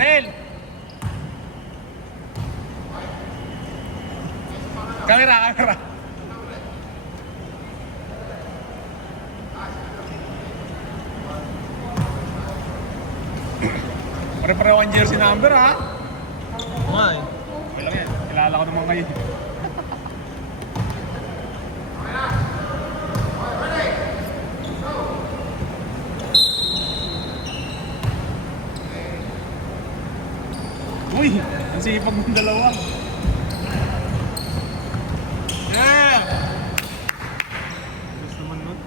Sel! Kamera. Pare-pareho ang jersey number, ha? Oo nga eh. Okay lang yan. Kilala ko naman kayo. Uy! Ang sipag ng dalawa. Yeah! Gusto naman nun.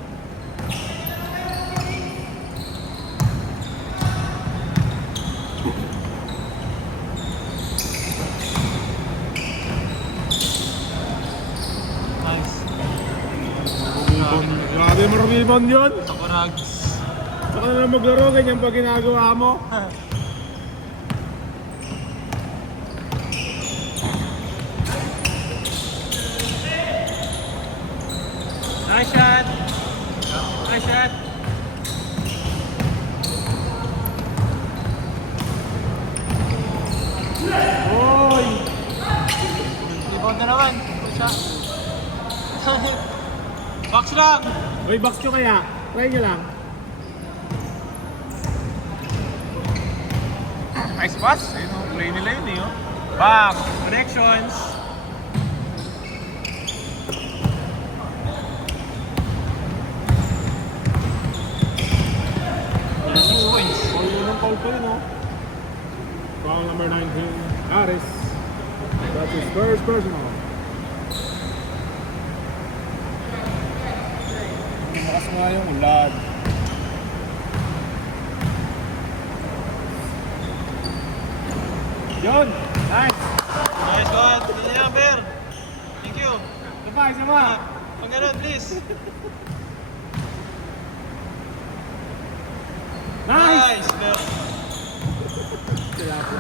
Nice. Grabe mo rebound yun. Sa Corags. Saka na lang maglaro, ganyan pa ginagawa mo. Nice shot! Nice shot! Oy! Rebound na naman. Pusa. Box lang! Uy, box nyo kaya. Try nyo lang. Nice pass. Ayun o, play nila yun eh. Bam! Connections! Points. Foul yun ang foul pa yun o. Foul number 19, Aris. That is first personal. Malakas nga yung ulan. Yun! Nice! Nice God! Hindi na, Bear! Thank you! Isa pa! Pag ganun, please! Nice! Bear! Sila po.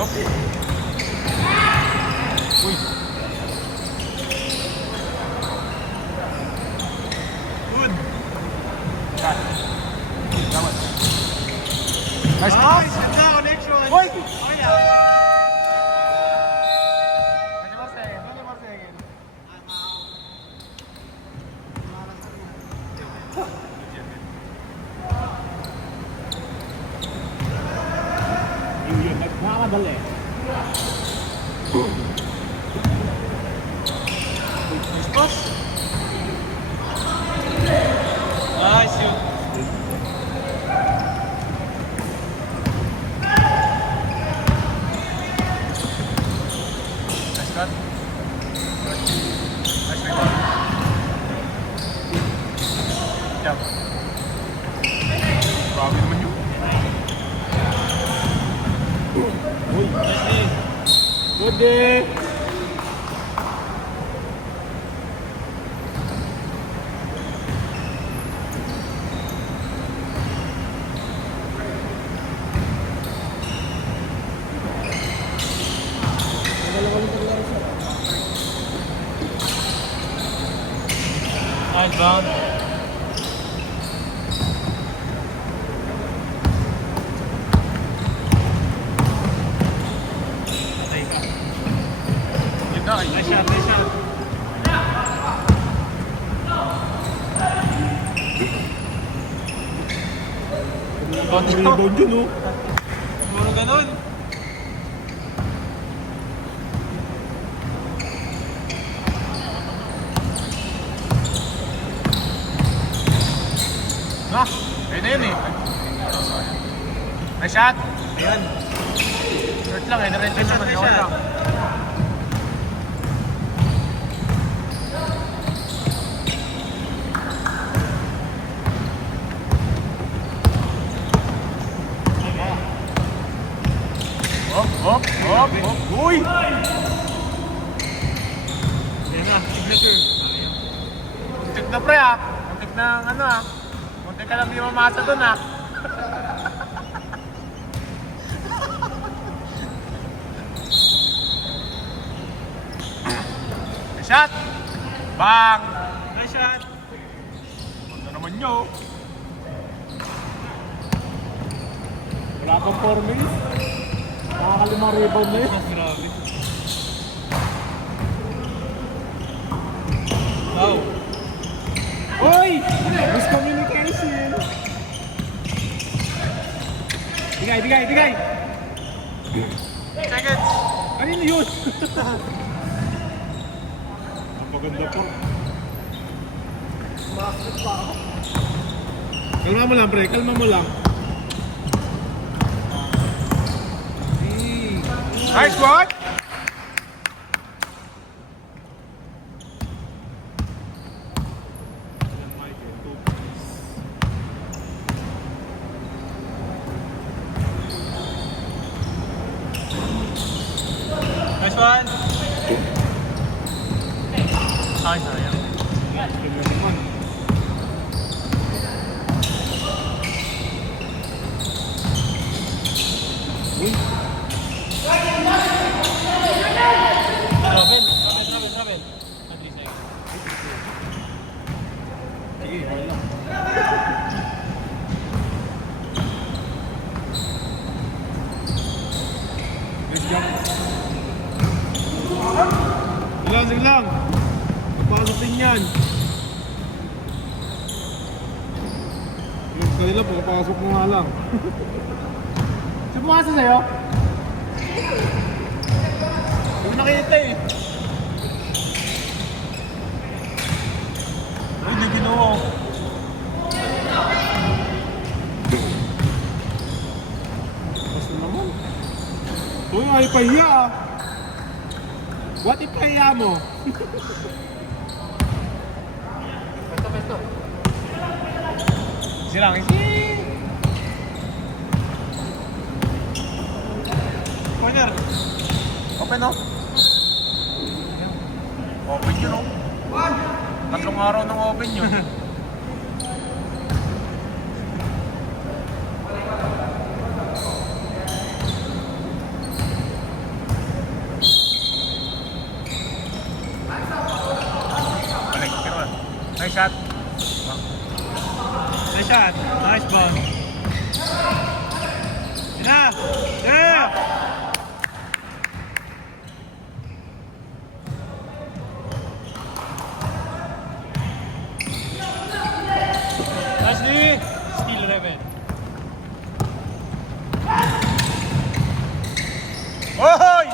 Okay. Uy! Good! Dapat. Nice pass! Ganda connection! Uy! Oh yeah! Yun, nagkamadali. Nice pass! Nice yun! Nice cut. Nice rebound. Jump. Grabe naman yun. Uy! Nice day! Good day! Nice bound! Nice shot! Nice shot! Rebound yun, oh. Siguro ganun! Ah, ayun na yun eh. Nice shot. Ayun! Short lang eh, diretso Nice shot! naman. Nice Okay shot! lang. Hop. Uy! Ayun na, signature! Muntik na pre ah. Muntik na ano ah. Muntik ka lang di mamasa dun ah. Shot! Bang! Nice shot! nyo. Wala pang 4 minutes. Nakakalimang rebound na yun. Grabe. Wow. Oy! Miscommunication! Bigay! Seconds. Ano yun? Ang maganda po. Sumakit pa ako. Kalma mo lang, pre. Kalma mo lang. Nice one. Nice one. Ay, sayang. Tingnan naman. Uy! Robin. 3 seconds. Sige, okay lang. Nice job. Sige lang. Papasok din yan. Yung kanila, pagpapasok mo nga lang. Saan pumasok sa'yo? Hindi nakita eh. Ay, hindi ginawa. Basta naman. Uy, ay pahiya ah. What if pahiya mo? Pesto. Silang. Corner. Open oh. Open yun oh. 3 araw ng open yun. Balik, pero nice shot. Nice shot. Nice ball. Enough. Yeah. Nicely. Steal Reven. Oy!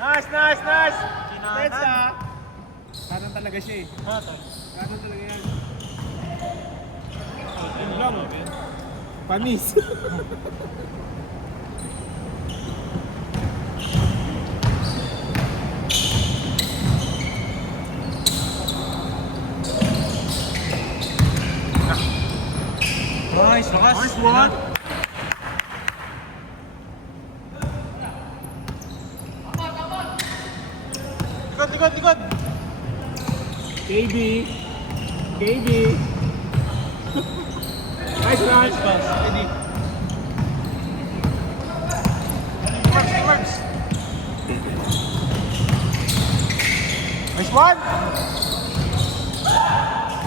Nice. That's Kanan talaga siya eh. Kanan talaga yan. Yun lang. Panis. Nice, lakas. Nice one. Likod. KB. Nice run. Nice pass. Ready. Works. Nice one.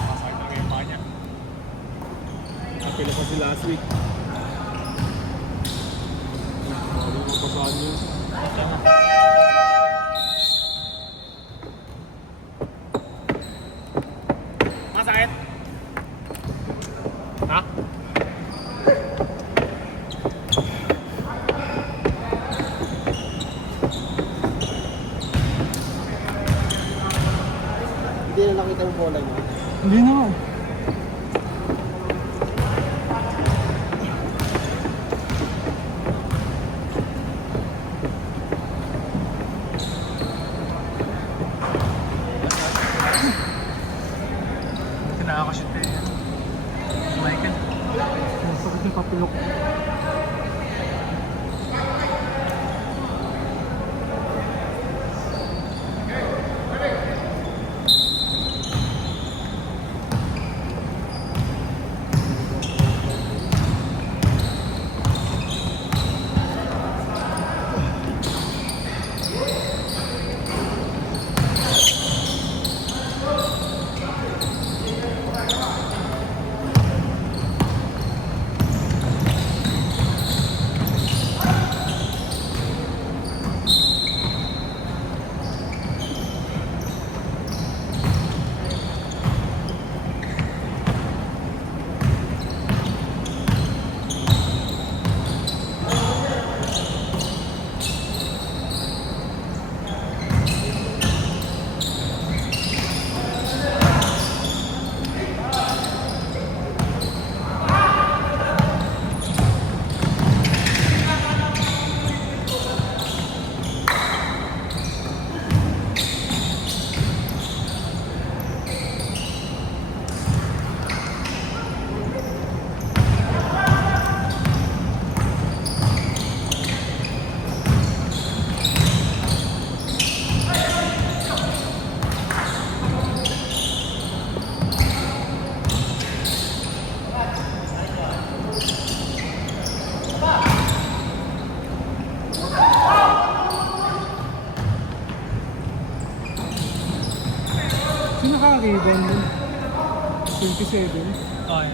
Masakit talaga yung paa niya. Napila pa si last week. Mali mo pa saan yun. Masakit. Ha? Hindi na nakita yung bola niya. Hindi na. Nakakashoot eh. Michael. Masakit yung papilok. Pinaka-rebound mo. 27. Okay.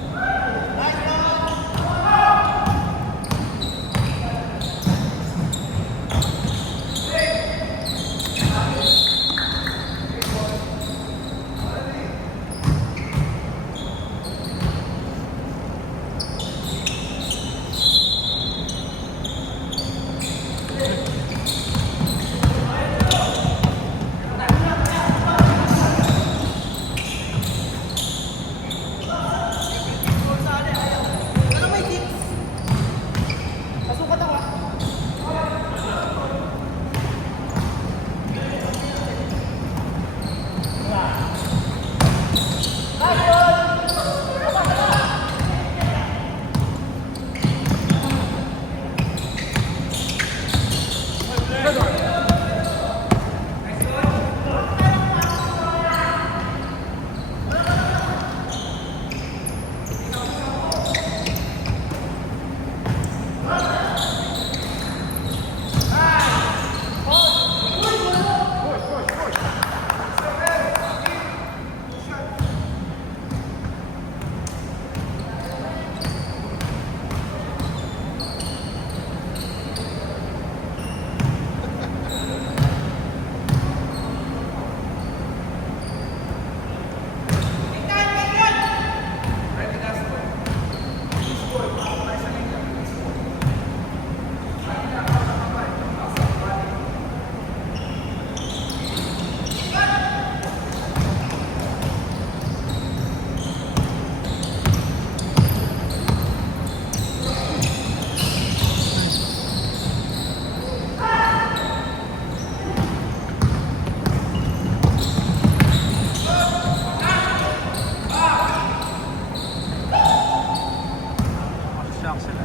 Shock sila.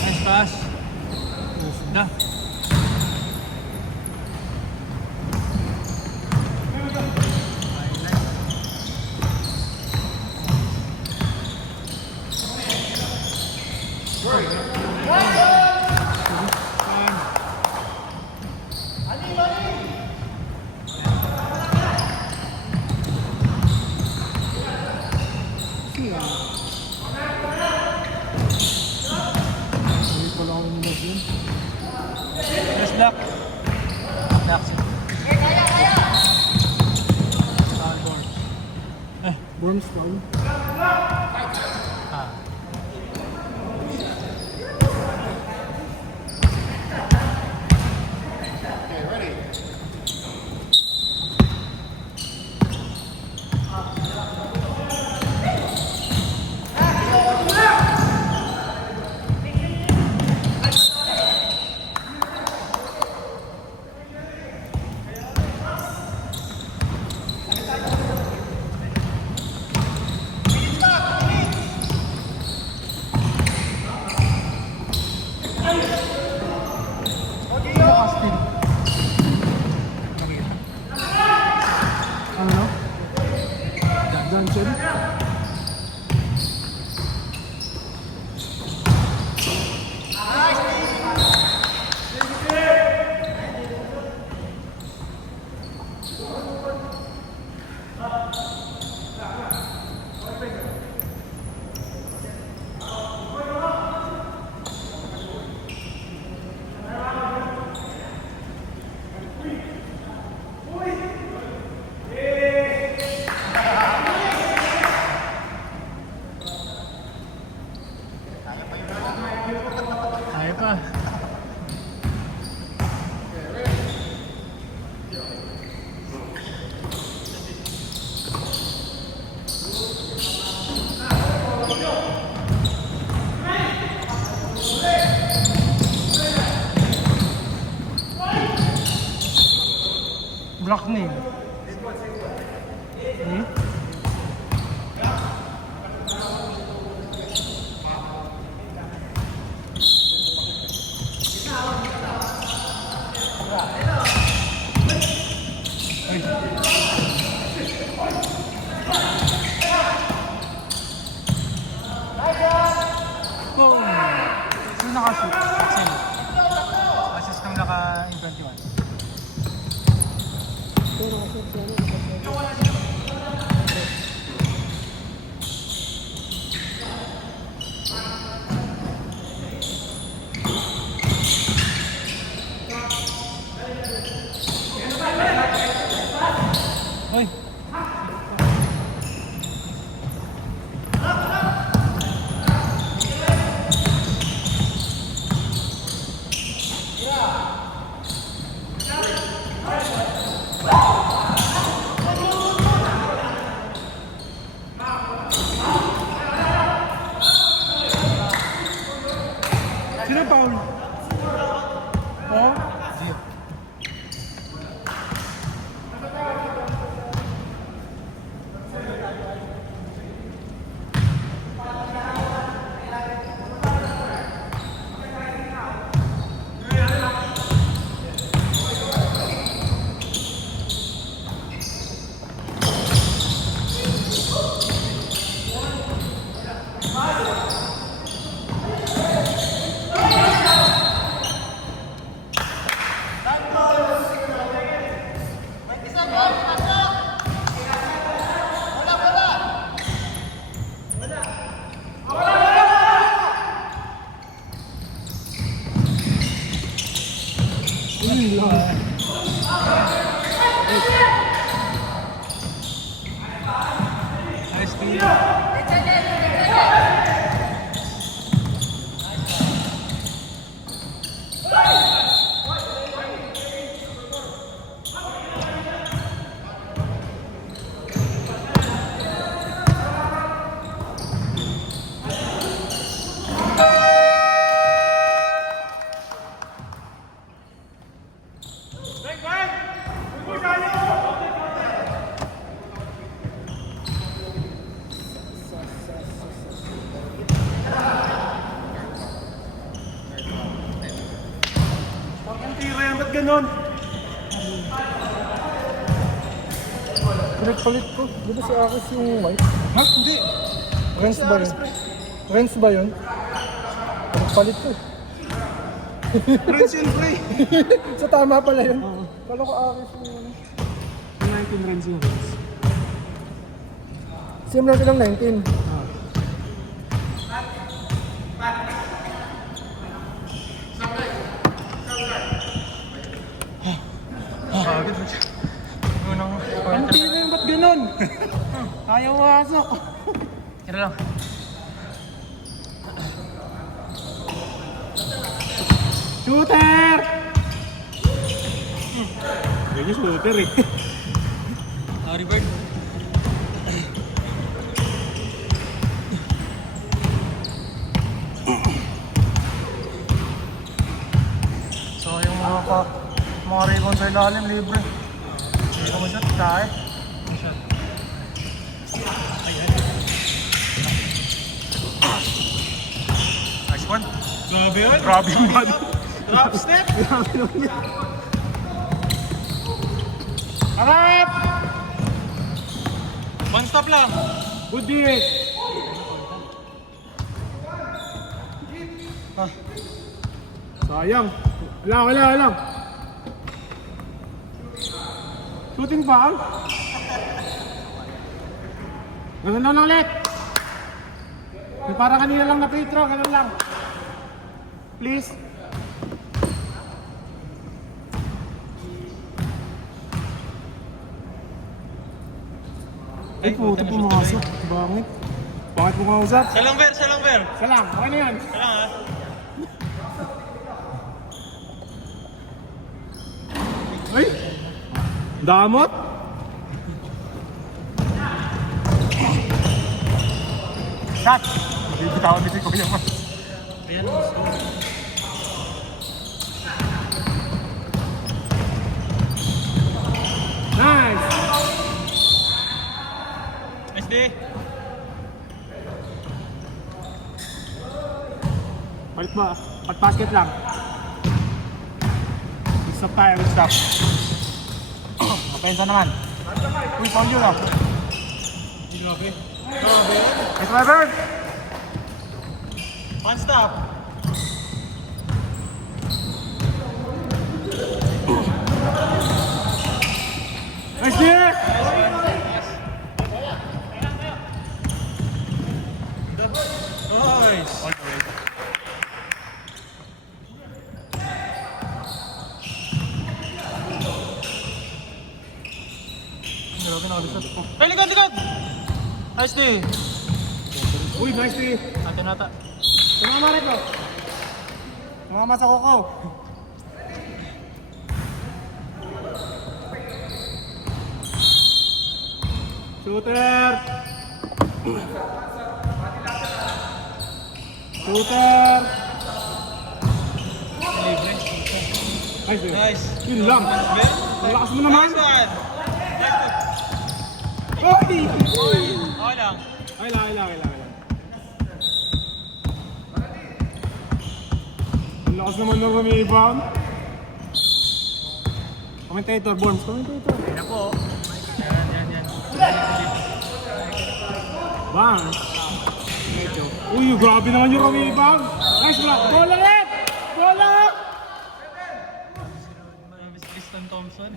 Nice pass. Da. Hindi pala ako nilog yun. Nice block. Block. Burns foul. Ah. Austin. Ano? Johnson? Kaya pa. Block name. Hmm? foul. Oh? Nice team. Ang tira yan, ba't ganon? Pinagpalit ko. Di ba si Aris yung white? Ha? Hindi. Rents ba yun? Rents ba yun? Pinagpalit ko. Prince and Frey. So tama pala yun. Kala ko Aris yung ano. 19 runs yung runs. Same lang silang 19. Ang tira yan, ba't ganon? Ayaw wasok. Tira lang. Shooter! Ganyan shooter eh. Harry Bird. So yung mga rebound sa ilalim, libre. Hindi ko masyat, kaya. Nice one. Grabe yun. Grabe yung body. Drop step. Grabe naman yan. Harap! One stop lang. Good hit. Sayang. Wala. Shooting foul. Ganun lang ulit. Yung parang kanina lang na free throw, ganun lang. Please. Ay, puto pumasok. Bangit. Bakit mo kausap? Salang Ber, salang Ber. Salam, okay na yan. Salang ha. Ay! Damot? Shot! Bibitawan din si Kuya Mas. Ayan. Nice! Nice day. Palit ba? Pag-basket lang. Stop tayo, stop. Mapensa naman. Uy, foul yun ah. Grabe. Ito na, Bird! One stop. Nice hit! Nice. Grabe, nakalisat po. Ay, likod! Nice day. Uy, nice hit! Atin nata. Tumama rin ko. Tumama sa koko. Shooter! Shooter! libre. Nice, eh. Nice. Yun lang. Ben? Ang lakas mo naman. Nice one. Oy! Okay lang. Ay lang. Ang lakas naman ng rebound. Commentator, Borns, commentator. Yan po. Yan. Bang! Uy, grabe naman yung rebound. Nice block. Bola rin! Bola! Tristan Thompson.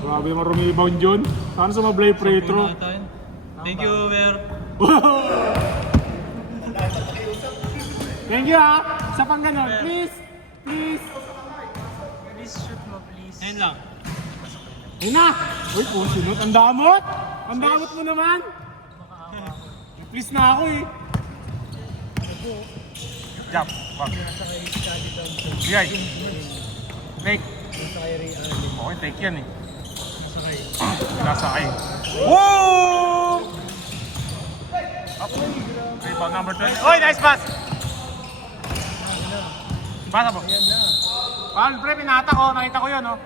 Grabe naman rebound yun. Sana sumablay free throw. Thank you, Ber. Thank you ah! Sa pang ganon, please! Please shoot mo, please. Ayun lang. Ayun na! Uy, pusinot. Ang damot! Ang damot mo naman! Please na ako eh. Jump. Wag. Biyay. Take. Okay, take yan eh. Nasa kay. Woo! Up. Rebound number 20. Oy, nice pass! Basa po. Paul, pre, pinata ko. Nakita ko yun, oh.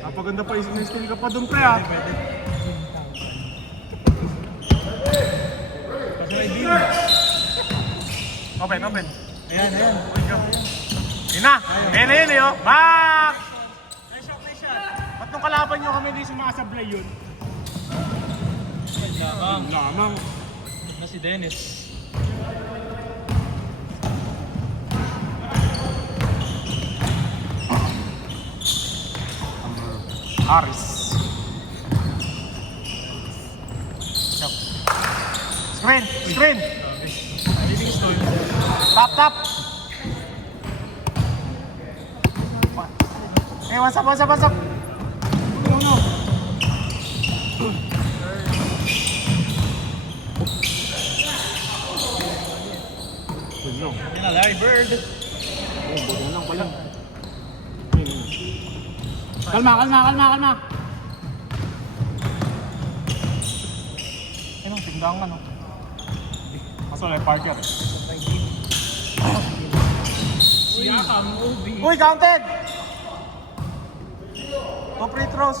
Napaganda pa, steal ka pa dun, pre, ah. Open. Ayan. Ina! Ayan eh, oh. Back! Nice shot. Ba't nung kalaban nyo kami di sumasablay yun? Lamang. Na si Dennis. Harris. Screen. Livingston. Tap. Eh, wasap. Uno. Yan na, Larry Bird. Buto lang pala. Kalma. Ano, tingdang ano. Kaso like Parker. Siakam, OB. Uy, counted! 2 free throws.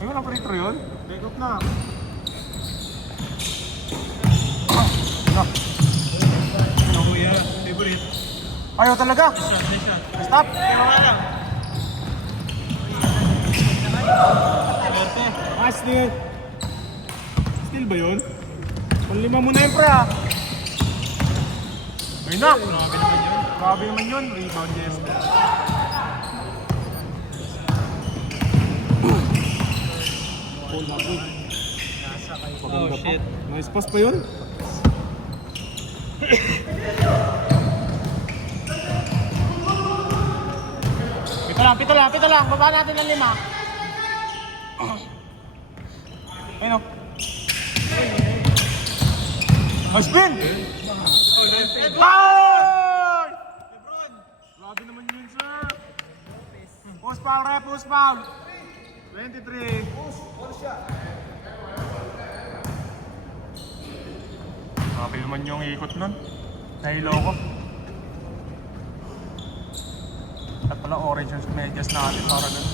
Ay, walang free throw yun? Take off na. Kuya, favorite. Ayaw talaga. Nice shot. Stop. Kaya lang. Swerte. Ah, steal. Steal ba yun? Panlima mo na yun, pre, ha? Ayun na. Grabe naman yun. Grabe naman yun. Rebound, yes. Hold up, good. Oh shit. Nice pass pa yun? Pito lang. Baba natin ng 5. Ayun, oh. Nice spin! Foul! Grabe naman yun, sir. Push foul, ref. Push foul. 23. Grabe naman yung ikot nun. Nahilo ko. At pala orange yung medyas natin para ganun.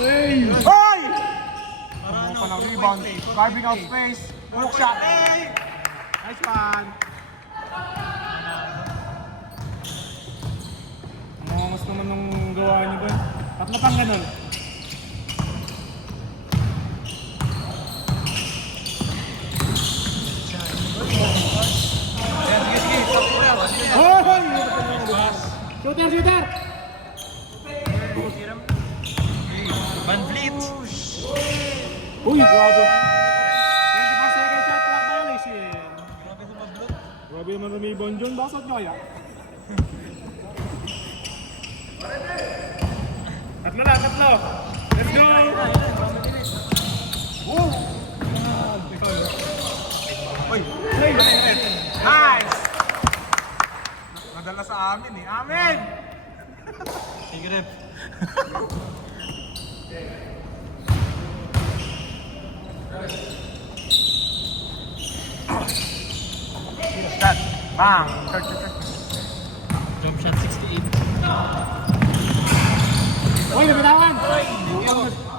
Hey! Hoy! Ano pa ng rebound? Carving out space. Hook shot. Nice one. Mas naman nung gawa niyo ba? Tatlo pang ganun. Sige. Takbo yan. Hoy! Shooter! Van Vliet. Uy, grabe. 25 second shot clock violation. Grabe sa mablot. Grabe naman rumibon dyan. Bakit nyo kaya? Tatlo. Let's go! Uy! Nice! Nadala sa amin eh. Amin! Sige, ref. Shot. Bang. Shot. Jump shot 68. Uy, nabitawan!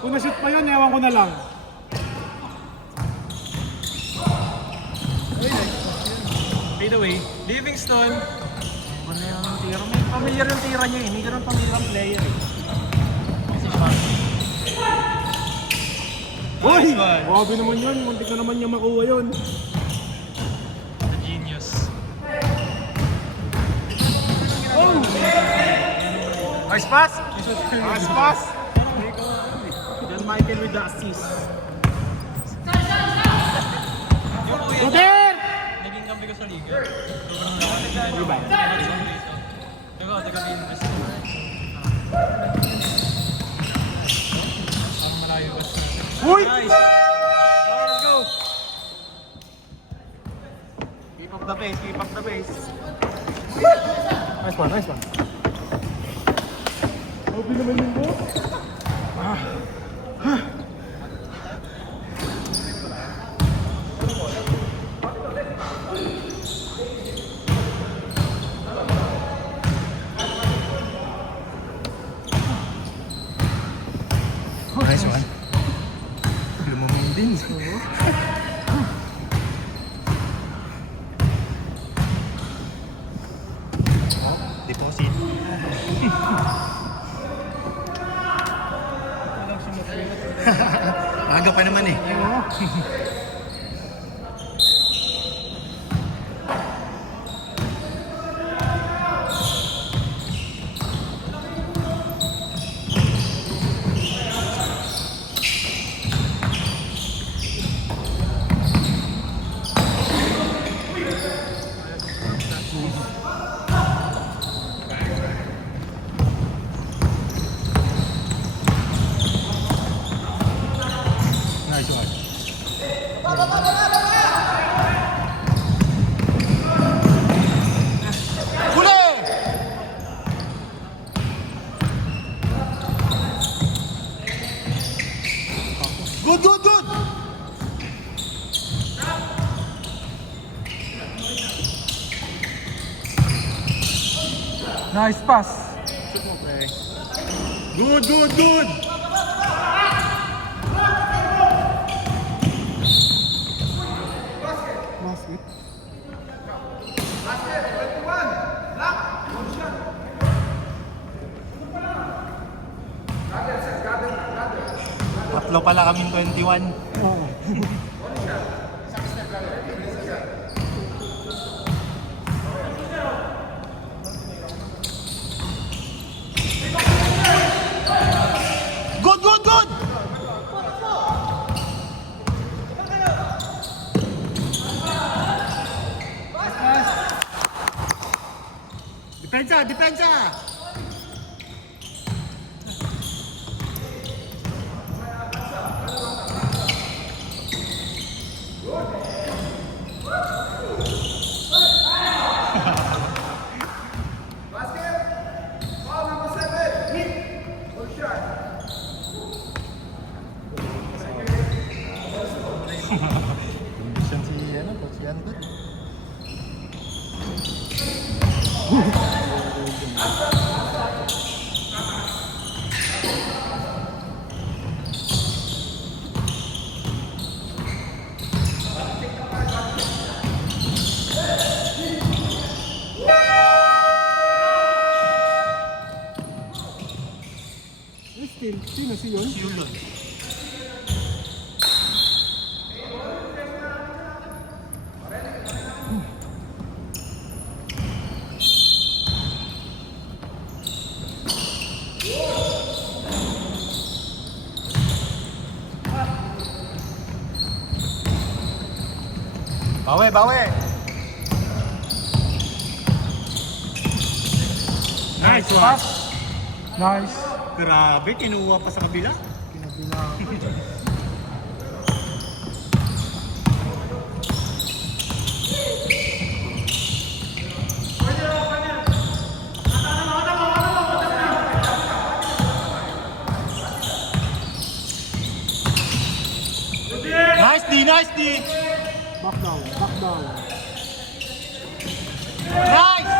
Kung na-shoot pa yun, ewan ko na lang. Fade away. Livingston. Ano yung tira? May familiar yung tira niya eh. Hindi ganun familiar ang player eh. Kasi shot. Uy! Nice one. Grabe naman yun. Muntik na naman niya makuha yun. The genius. Nice pass! Nice pass! John Michael with the assist. Roder! Naging kampi ko sa liga. Sobrang Diba? taga-invest. Parang malayo ba siya? Uy! Nice! Let's go! Keep up the pace, keep up the pace. Nice one, nice one. Grabe naman yung boss. Nice one. Lumamang din. Deposit. Aga pa naman eh. Nice one. Good, good, good! Nice pass. Good, good, good! Tatlo pala kaming 21. Good, good, good! Depensa, depensa! Condition si ano, Coach Yan doon. Sino si yun? Yulon. Bawi, bawi! Nice one! Pass! Nice! Grabe, kinuha pa sa kabila. Nice, D! Back down, back down. Nice!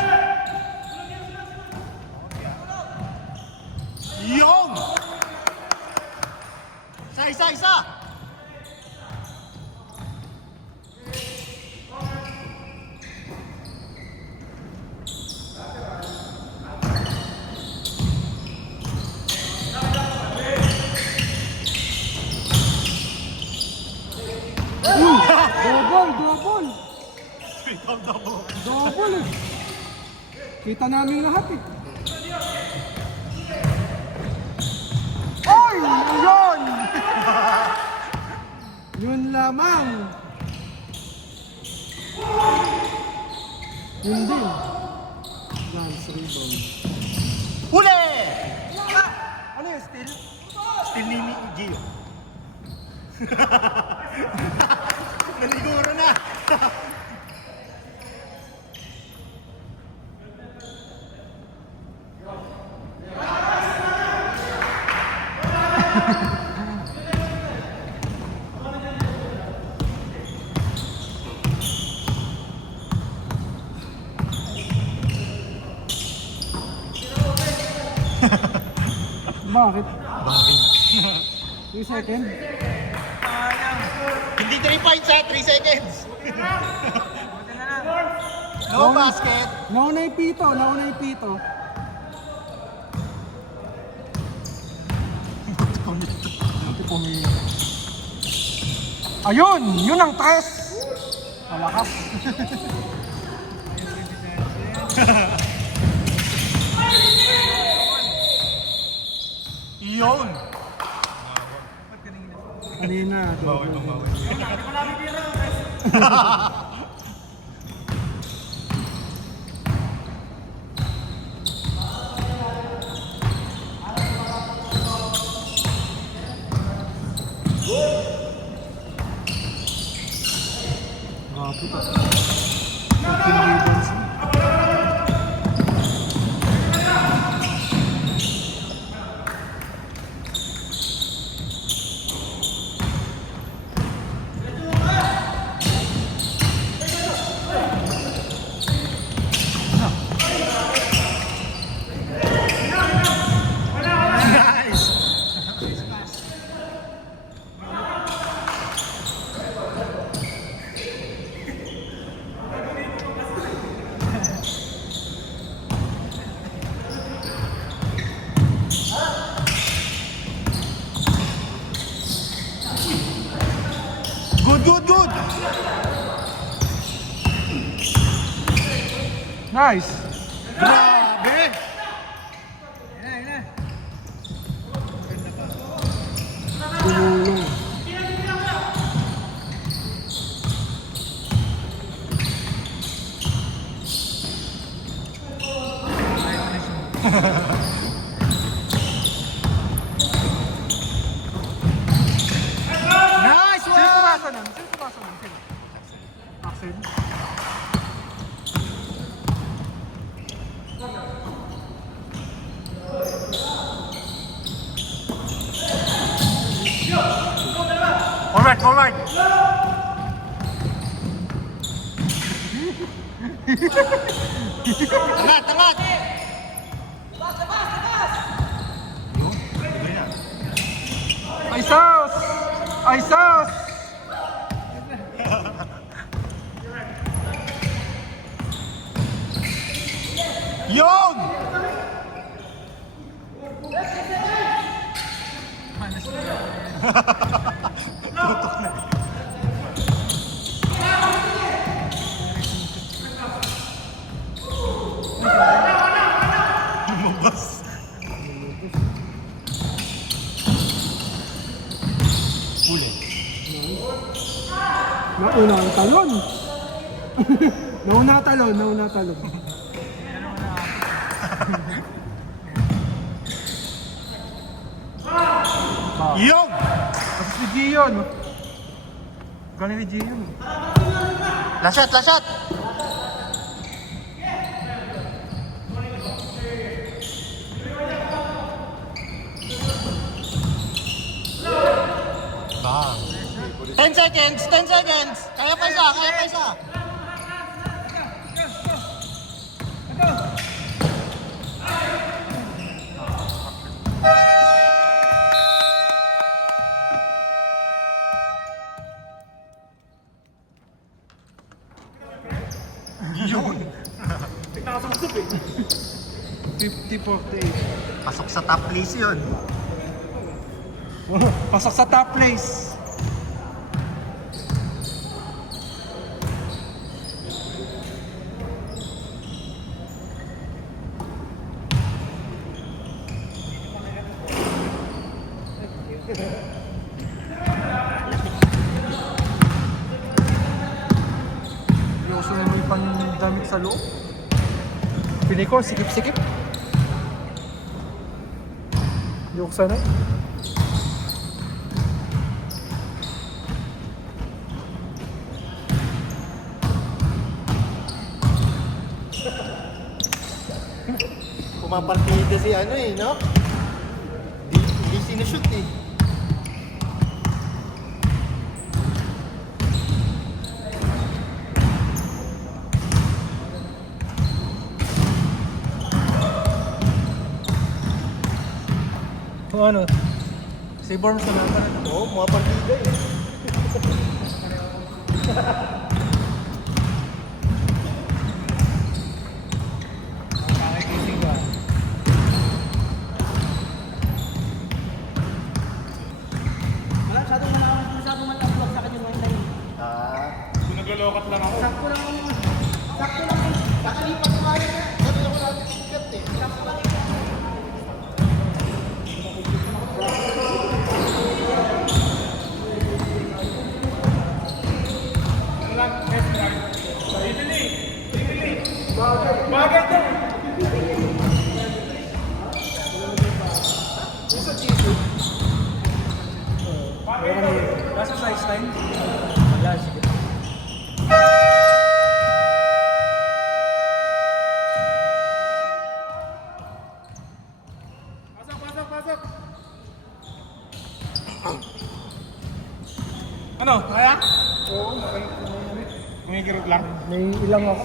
Yun! Isa! Double! Double eh. Kita namin lahat eh. Ay! Yun! Yun lamang. Yun din. Lance rebound. Huli! Ano yung steal? Still ni Gio. Naliguro na! Bakit? 3 seconds? Hindi 3 points ha, 3 seconds. No basket. Nauna yung pito, nauna yung pito. Ayun! Yun ang test! Malakas. Yun! Kanina. Grabe ka. 15 rebounds. Good! Nice! Grabe! Tumulong. Nice Sino one! pumasa nun? Sino? Axel? Forward! Angat! Ay sus! Ay sus! Yun! Lumabas. Huli. Nauna ang talon. Nauna talon. Yun! Kasi si Gio, no? Galing ni Gio, no? Last shot! Bang! 10 10 seconds, 10 seconds. Kaya pa isa, kaya pa isa. Yun. 50-48. Pasok sa top place yun. Pasok sa top place. Yoso na may pandamit sa loob. Pili ko, sikip-sikip. Joke sana. Pumapartida si ano eh, no? Hindi sinushoot eh. Kung ano, si Borms na naman. Oo, pumapartida eh. Nakikising ka. Naglolokat lang ako. Bagay to! Nasa size time? Wala, sige. Pasok! Ano? Kaya? Oo, Kumikirot lang. may ilang ako.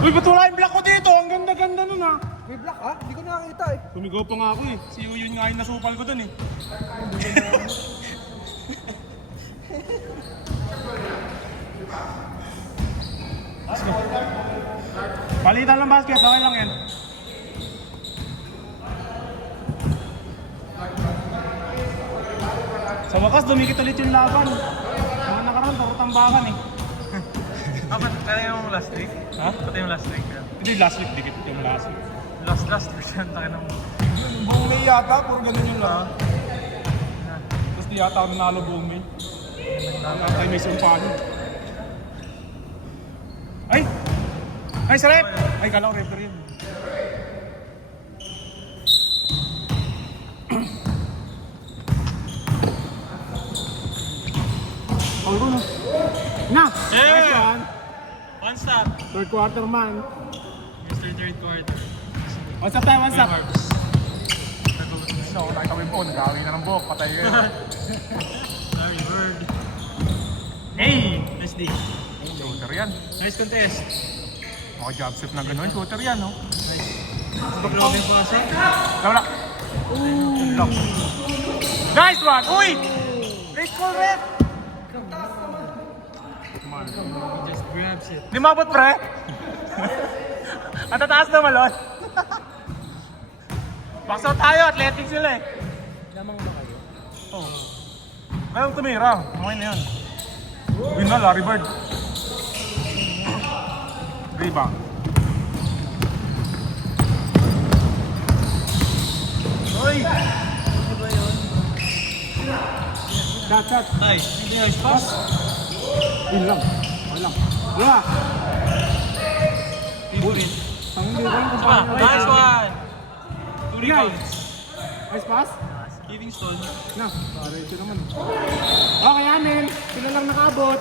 Uy, ba't wala yung block ko dito? Ang ganda-ganda nun ha. May black ah? Hindi ko nakakita eh. Sumigaw pa nga ako eh. Si Uyun nga yung nasupal ko dun eh. Let's go. Palitan lang basket, okay lang yan. Sa wakas, dumikit ulit yung laban. Mga nakaraan, puro tambakan eh. Kaya yung last week? Ha? Pati yung last week. Hindi, last week, dikit yung last week. Last week siya. Takin ng... Buong May yata, puro ganun yung lang. Tapos di yata ako nanalo buong May. Antay may sumpano. Ay! Ay, sa rep! Ay, kala ko referee yun. All go na. Na! Yeah! Nice one. One stop. Third quarter man. Mr. Third quarter. What's up tayo? What's up? Remarks. No, nakita ko yung buhok. Nagawi na ng buhok. Patay kayo. Sorry, bird. Hey! Nice D. Shooter yan. Nice contest. Mga job sweep na gano'n. Shooter yan, no? Pag-log yung pasa. Wala. Lock. Nice one! Uy! Great call, Red! He just grabs it. Di mabot, pre? Ang tataas na malon. Baksaw tayo, athletic sila eh. Lamang ba kayo? Oo. Ngayon tumira. Okay na yun. Win na, Larry Bird. Rebound. Uy! Shot. Nice. Nice pass. Yun lang. Okay lang. Yeah! Big win. Ang hindi ko lang kung Diba? paano. Nice one. 2 rebounds. Nice pass? Livingston. Na, pare ito naman. Okay, amin. Sila lang nakaabot.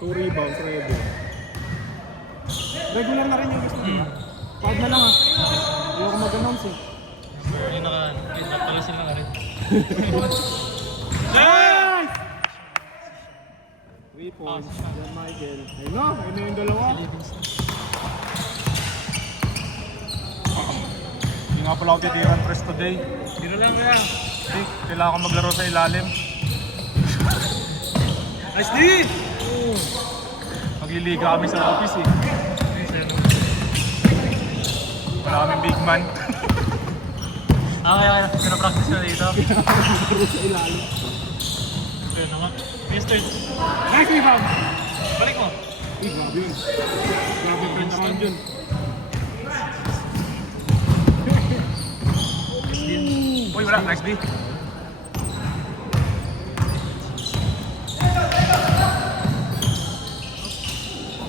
2 rebounds, ready. Regular na rin yung gusto nila. Pag na lang ah. Hindi ako mag-announce eh. Ayun pala sila ka rin. Nice! 3 points. John Michael. Ayun na, ayun na yung dalawa. Hindi nga pala ako titiran press today. Dito lang kaya. Hey, kailangan ko maglaro sa ilalim. Nice D! Magliliga kami sa office eh. Wala kaming big man. Kaya pinapractice na dito. Laro sa ilalim. Ayun na nga. Mister, Nice rebound! balik mo. Uy, grabe yun. Grabe yung pintakan dyan. Uy, wala. Nice D.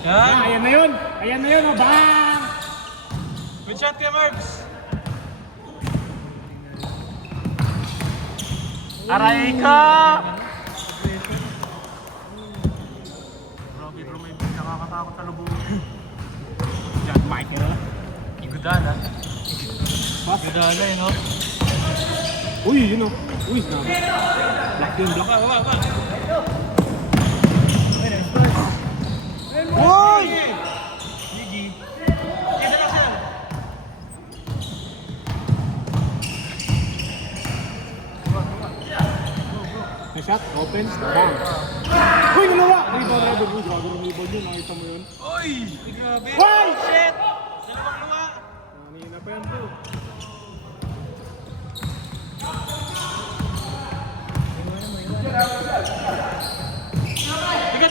Yan. Ayan na yun! Ayan na yun! Oh, bang! Good shot kay Marks. Aray ka! Grabe bro, may nakakatakot na lubog. John Michael. Igudala. Gudala eh, no? Uy, yun o. Uy, grabe. Black yun, black. Baba. Uy! Gigi. Kita na siya. Nice shot, open, bang. Uy, nalawa! Rebound. Uy, grabe ng rebound yun. Nakita mo yun. Uy! Grabe. Hoy! Shit! Dalawang luwa. Kanina pa yan bro.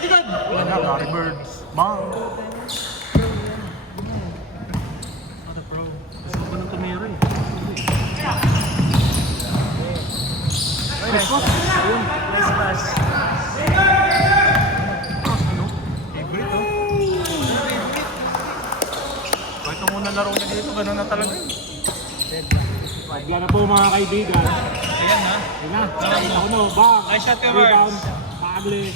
Tigad! Wala na, Larry Birds. Bang! Ano bro? Gusto ko ng tumira eh. Nice pass. Nice pass. Favorite oh. Kahit nung unang laro niya dito, gano'n na talaga yun. Pagla na po mga kaibigan. Ayan ha. Ayun na, nakita ko na. Bang! Nice shot kay Rebound. Marks. Pagle.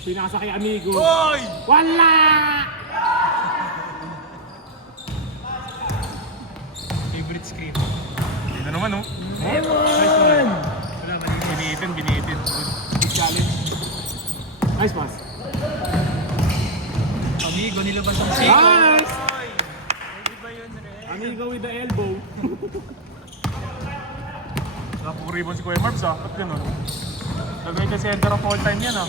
Pinasa kay Amigo. Uy! Wala! Favorite screen. Dito naman oh. Nice one. Wala ba dito? Binitin. Big challenge. Nice pass. Amigo, nilabas ang siko. Nice! Di ba yun, Re? Amigo with the elbow. Napong rebound si Kuya Marbs ah. Ba't gano'n? Lagay ka center of all time yan ah.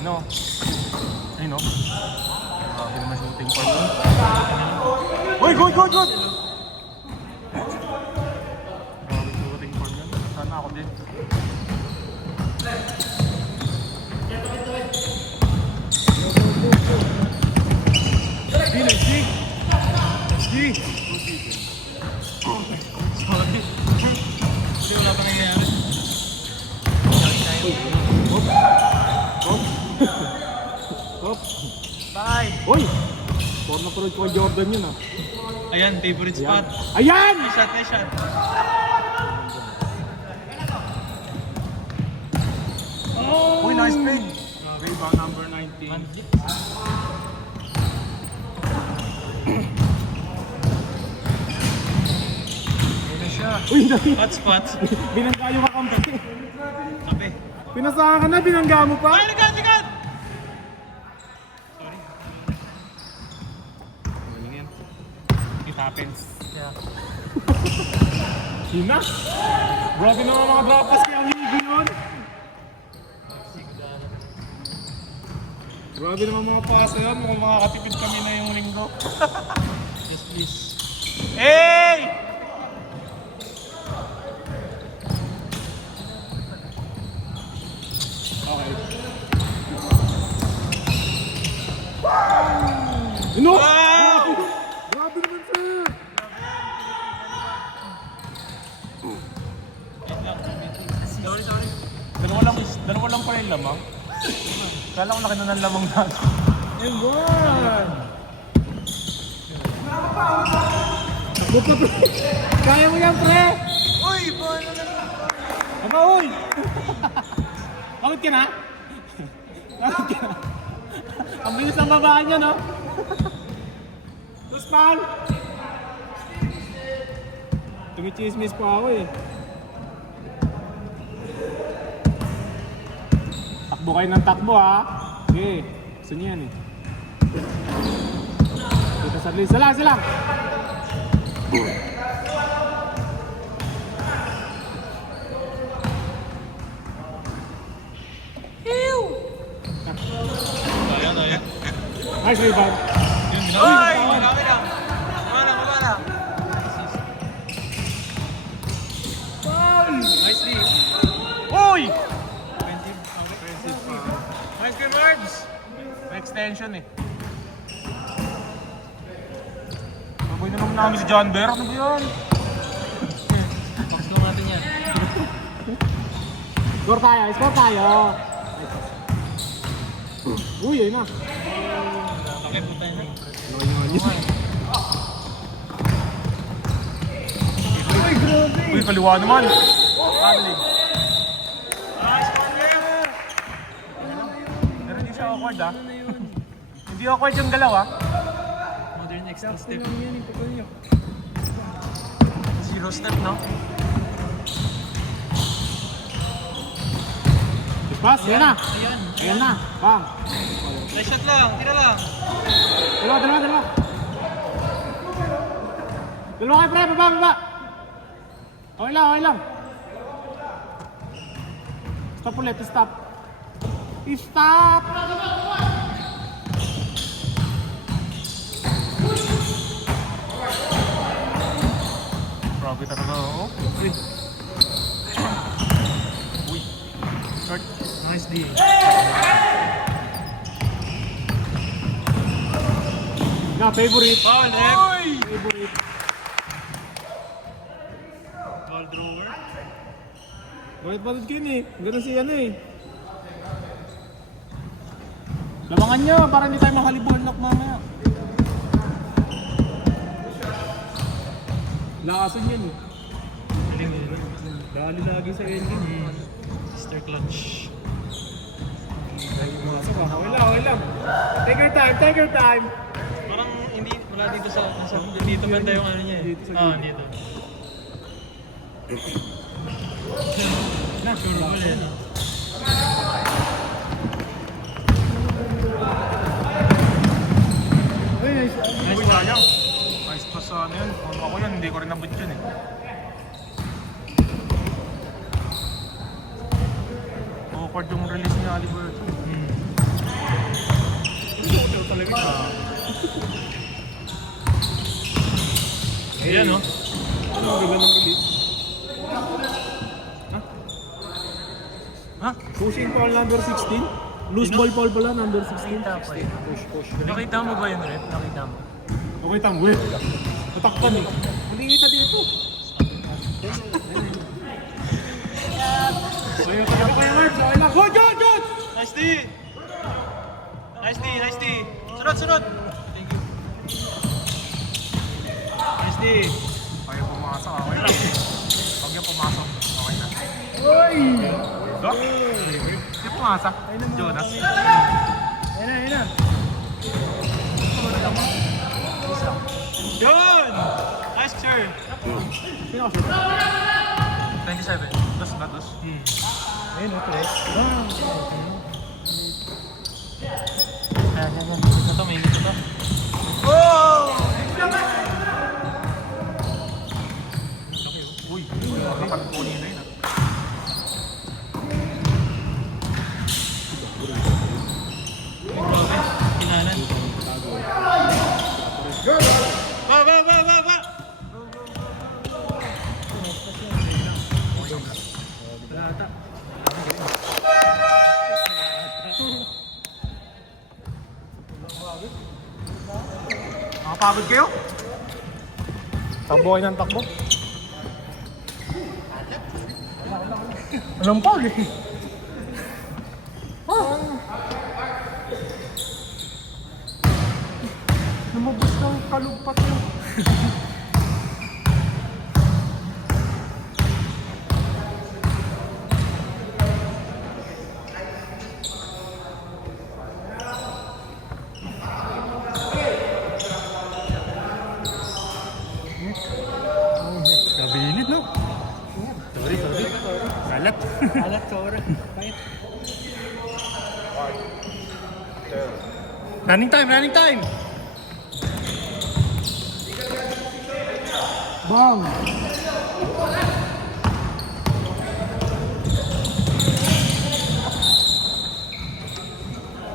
No. Ay no. Grabe naman shooting part yun. Uy, good! Grabe shooting part yan. Sana ako din. Sorry. Hindi, wala pa nangyayari. Hop. Bye! Uy! Score na parod ko kay Jordan yun ah. Ayan, favorite Ayan. spot. Ayan! Nice shot. Oh! Uy, nice play! Rebound number 19. Mandip. Ayun na siya. Uy, dali. Hot spot. Binangga yung kakampi. Kape. Pinasahan ka na, binangga mo pa. Ay, ligad! Sorry. Galing yan. It happens. Yeah. Yun na. Grabe na mga drop pass kay Amigo yun. Grabe naman mga pasa yun. Mukhang makakatipid kami na yung linggo. Yes, please. Hey! Okay. No! Wow! Grabe naman sir! Sorry. Dalawa lang pala yung lamang. Kala ko laki na ng lamang natin. And one! Takbo ka pre! Kaya mo yan pre! Uy, paano na? Aba uy! Out ka na? Out ka na? Ang bilis ng babaan niya no? Usman! Tumichismis pa ako eh. Takbo kayo ng takbo ha. Sige, gusto niyo yan eh. Dito sa list. Sila! Ayan. Nice rebound. Ay! Marami na. Kumana. Nice lead. Uy! Offensive. Nice game, Marbs! May extension eh. Baboy na naman namin si John Bear. Ano ba yun? Box lang natin yan. Score tayo. Uy, ayun na. Okay, punta yun. Uy, kaliwa naman. Family. Pero hindi siya awkward ah. Hindi awkward yung galaw ah. Modern extra step. Zero step, no? Pass, yan na. Ayan. Ayan na. Bang. Nice shot lang. Tira lang. Dalawa. Dalawa kayo, pre. Baba. Okay lang. Stop ulit. Stop. Grabe talaga oh. Uy. Short. Nice D. Na, favorite. Foul, Rep. Favorite. Foul drawer. Wait, patod kayo eh. Ganun si ano eh. Labangan nyo para hindi tayo mahalibol lock mamaya. Lakasan yan eh. Galing yun. Dali lagi sa ending. Sister clutch. Okay lang. Take your time. Parang hindi, wala dito sa dito banda yung ano niya eh. Dito sa Dito. Na, sure ball yan. Uy, sayang. Nice pass sa ano yun. Kung ako yun, hindi ko rin nabot yun eh. Awkward yung release ni Aliberto. Hotel talaga siya. Ayan, no? Ano ang ganda ng release? Ha? Pushing foul number 16? Loose ball foul pala number 16? Push. Nakita mo ba yun, Rep? Nakita mo. Okay, tangwit. Natakpan eh. Hindi kita dito. Kaya Marks. Okay lang. Good! Nice D! Nice D! Sunod! Thank you. Nice D! Kaya pumasok, okay lang. Huwag yung pumasok, okay na. Uy! Go? Hindi pumasok. Jonas. Ayun na. Yun! Nice turn! Sino ako siya? 27. Dos na dos. Ayun o, press. Ayan. Ito, may init ito. Oh! Uy, makapagpuni na yun ah. Grabe, kinanan. Ba! Nakapagod kayo? Takbo kayo ng takbo. Alam pa eh. Lumabas ng kalugpat yun. Alat sobra. Pahit. Running time, running time! Bang!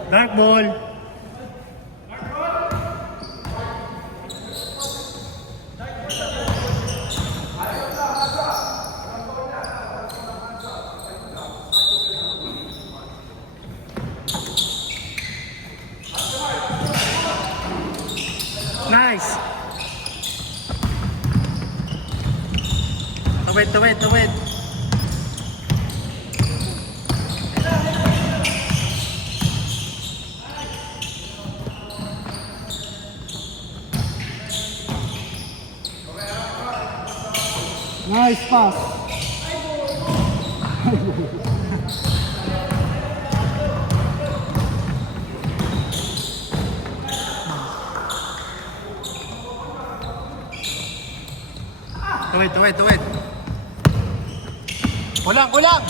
Dark ball! Nice! Tawid! Nice pass. Tawid! Kulang!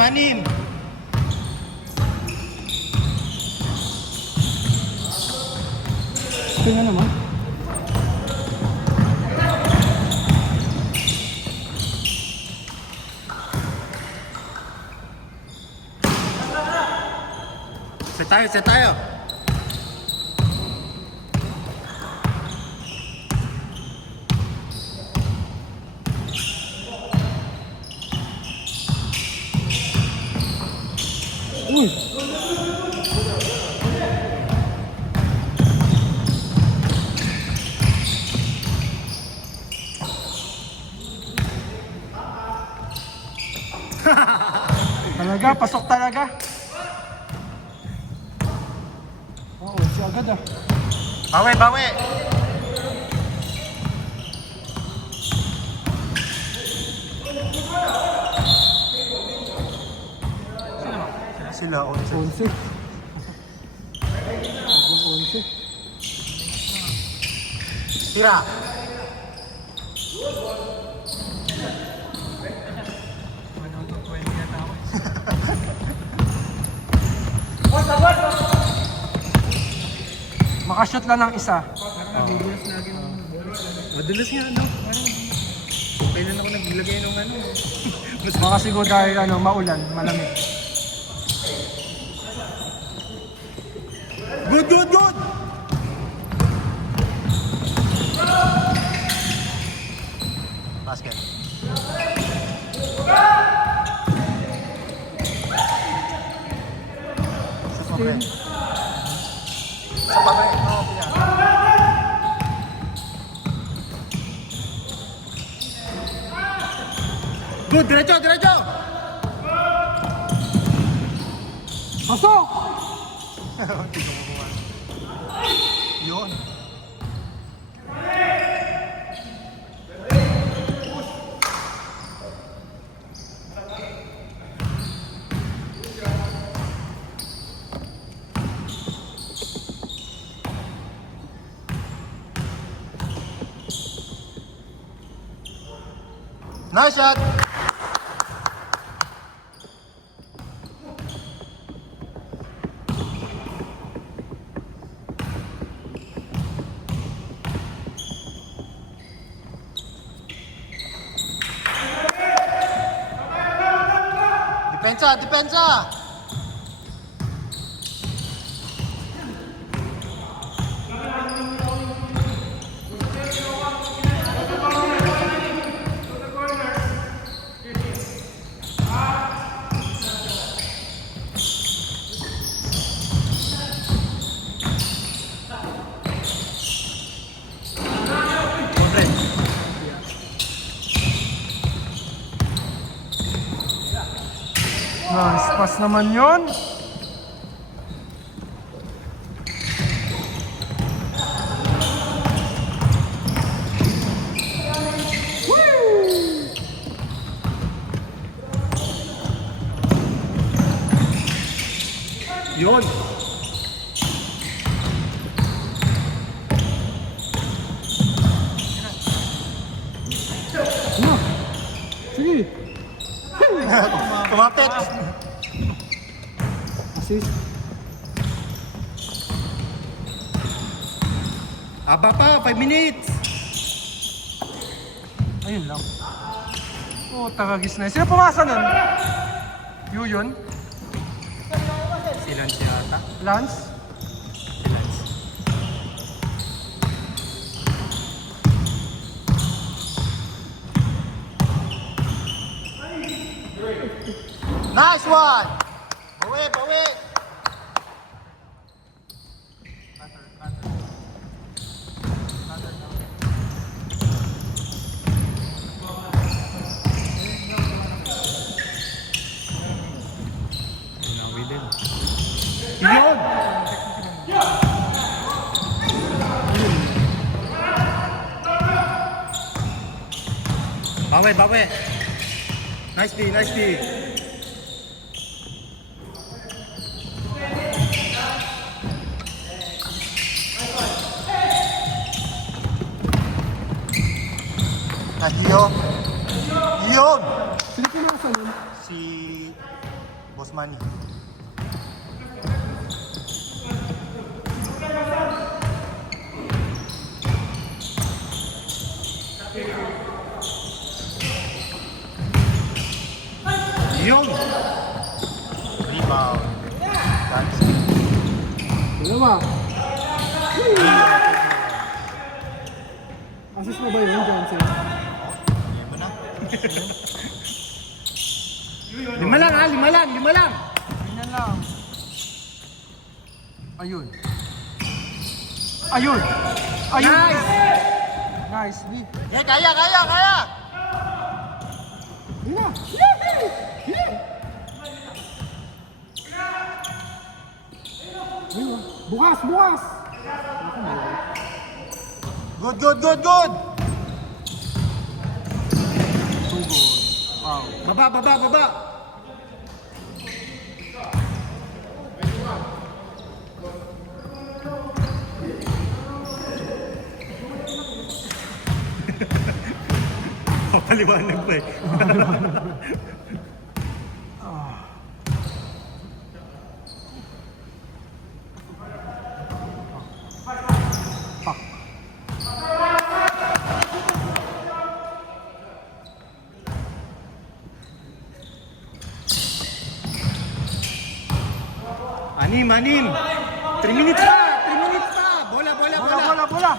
Anim! Ito na naman. Set tayo! Uy! Pasok talaga. Oo, si agad ah. Bawi! Sila, 11. 11. Yung 11. Tira! Makashot lang ng isa. Madalas nga, no? Kailan ako naglagay ng ano? Baka siguro dahil maulan, malamig. Good! Basket. Sa pagre. Good, diretso! Pasok! Yun. Nice shot! Depensa! Nice pass naman yun. Yun. Ano? Sige. Kumapit. Assist. Aba pa, 5 minutes. Ayun lang. Oh, tagagis na. Sino pumasa nun? Yun? Si Lance yata. Lance? Nice one! Bawi, bawi! Yun! Bawi, bawi! Nice D, nice D! Nahio. Yun! Sino pinasa nun? Si Boss Manny. Yun! Rebound. That's it. Ano ba? Assist mo ba yun, Johnson? Hindi mo na. Lima lang ha, lima lang, lima lang! Ganyan lang. Ayun. Ayun! Ayun! Nice! Nice, B. Yeah, kaya, kaya, kaya! Yun na! Ayun na. Bukas, bukas! Good, good, good, good! So good. Wow. Baba, baba, baba! Papaliwanag pa eh. Anim, anim! 3 minutes pa! 3 minutes pa! Bola, bola, Bola, bola! bola, bola!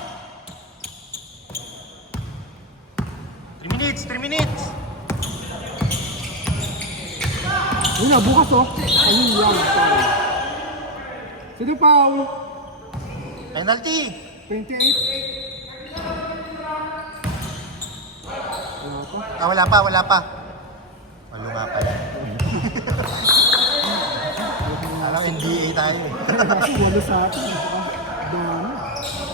3 minutes, 3 minutes! Yun na, bukas oh. Ayun yan. Sino foul? Penalty! 28. Ah, wala pa, wala pa. Walo nga pala. Alam, NBA tayo eh. Kasi walo sa atin. Dami.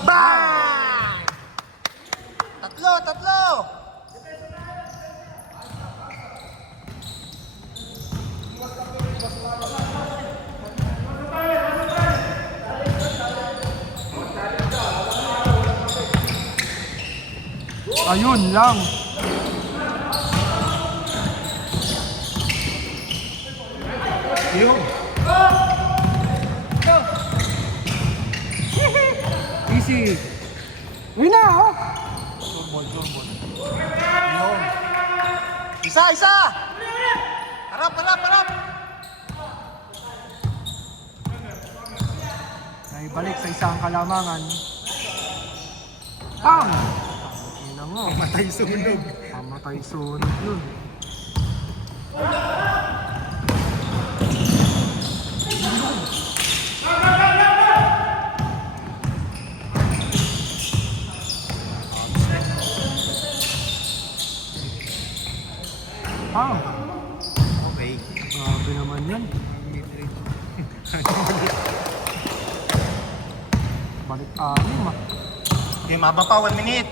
Bang! Tatlo, tatlo! Ayun lang. Yung. Easy. Ayun na oh. Yung. Isa, isa! Harap, harap, harap! Naibalik sa isang kalamangan. Pam! Ina mo. Matay sunog. Pamatay sunog yun. Pam! Okay. Grabe naman yan. Balik anim ah. Okay, maba pa, 1 minute.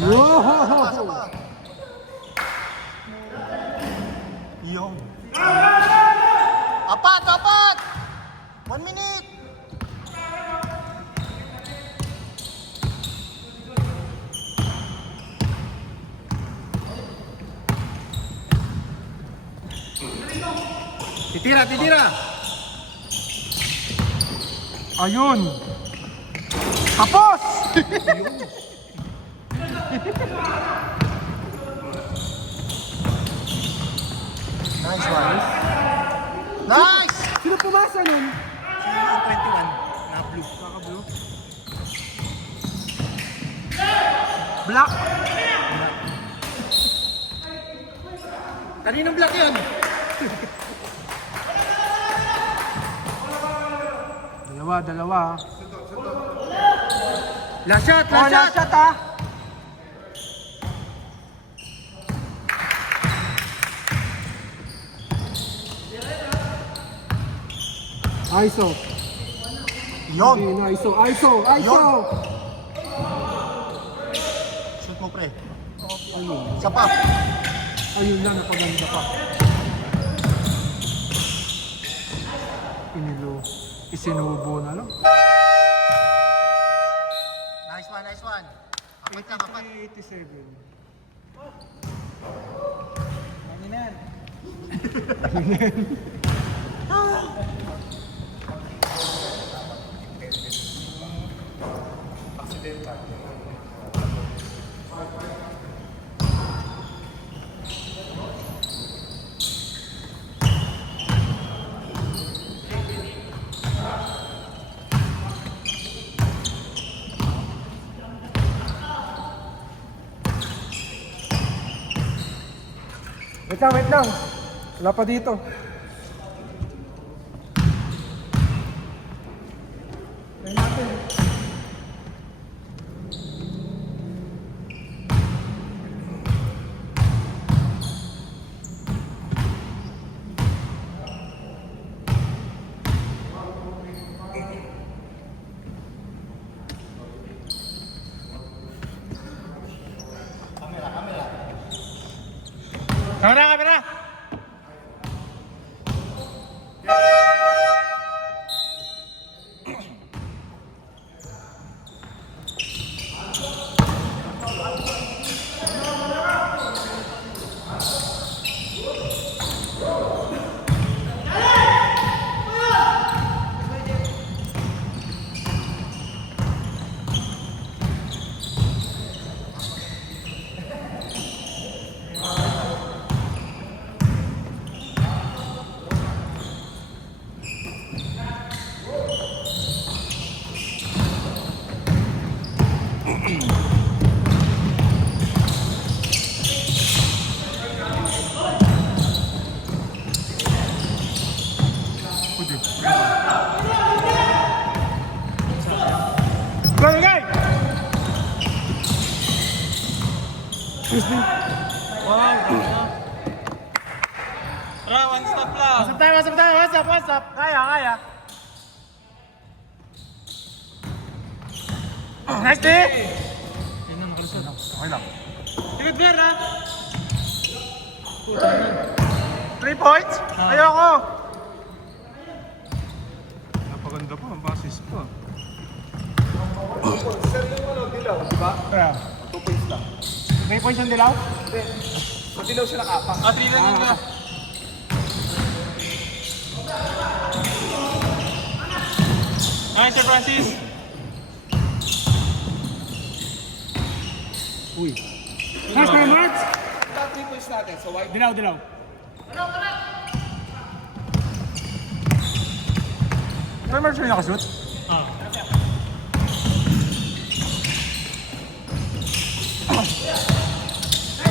Wow! Yung. Apat! 1 minute! Titira! Ayun! Tapos! Nice one. Nice! Sino pumasa nun? Yung 21 na blue. Naka-blue. Black! Kaninong black yun? Dalawa. Last shot! Last shot ah! ISO. Yun! Hindi, ISO. Yun. Shoot mo, pre. Ayun. Isa pa. Ayun lang, napaganda pa. Isinubo na lang. Nice one. Kapat. 87. Wait lang. Wala pa dito. Try natin. Kamera! Go! Tara, one stop lang. What's up? Kaya. Nice D! Okay lang. Tigod beer, ha? 3 points? Ayoko! Napaganda pa, ang basis pa. Kaya? 2 points lang. 3 points ang dilaw? Hindi. Sa dilaw siya nakapa. 3 lang yun ka. Nice, Sir Francis. Uy. Nice try, Marks! Dilaw. Try, Marks, may nakashoot?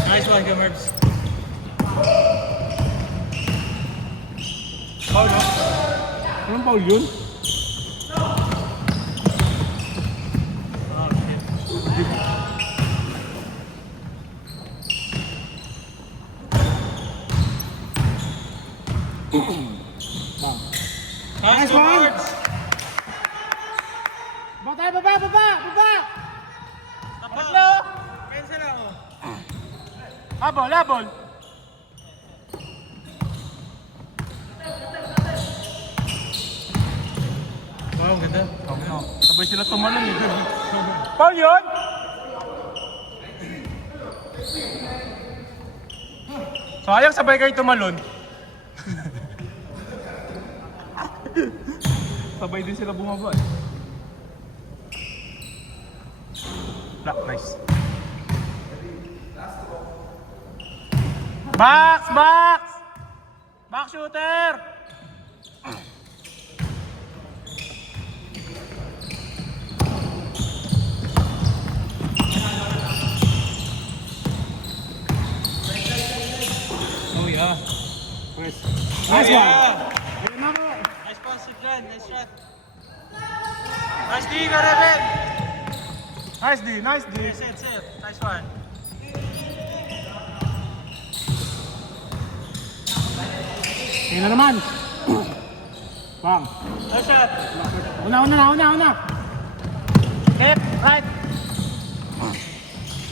Nice one, Gummers. Anong foul yun? Nice one. one. Baba! Tapat na. Cancel na. Habol, habol. Wow, ganda. Sabay sila tumalon eh. Paul yun? Sayang sabay kayo tumalon. Sabay din sila bumaba eh. Nice. Box! Box! Box shooter! Oh yeah. Nice. Oh Nice one. yeah. Ayun na ko. Nice pass, John. Nice shot. Nice D, Gareben. Nice D, nice D. Set. Nice one. Ayun na naman. Bang. Nice shot. Una. Left, right.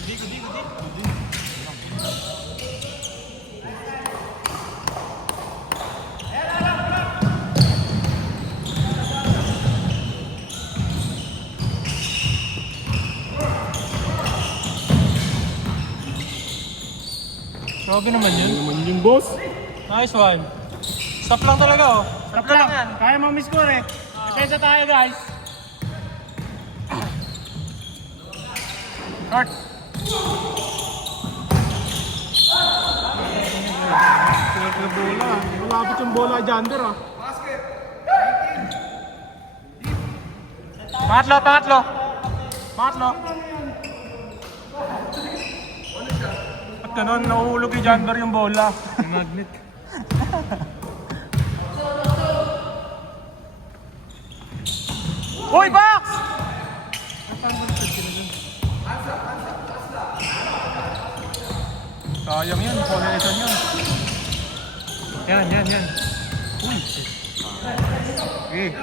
Gudi. Grabe naman yun. Ayun naman yung boss. Nice one. Stop lang talaga oh. Stop lang. Kaya mo miscore eh. Depensa tayo guys. Short. Yung bola. Malapit yung bola Jander ah. Pangatlo. At ganun, nauulog kay Jander yung bola. Magnet. Uy, box! Sayang yun, possession yun. Yan. Uy. Eh.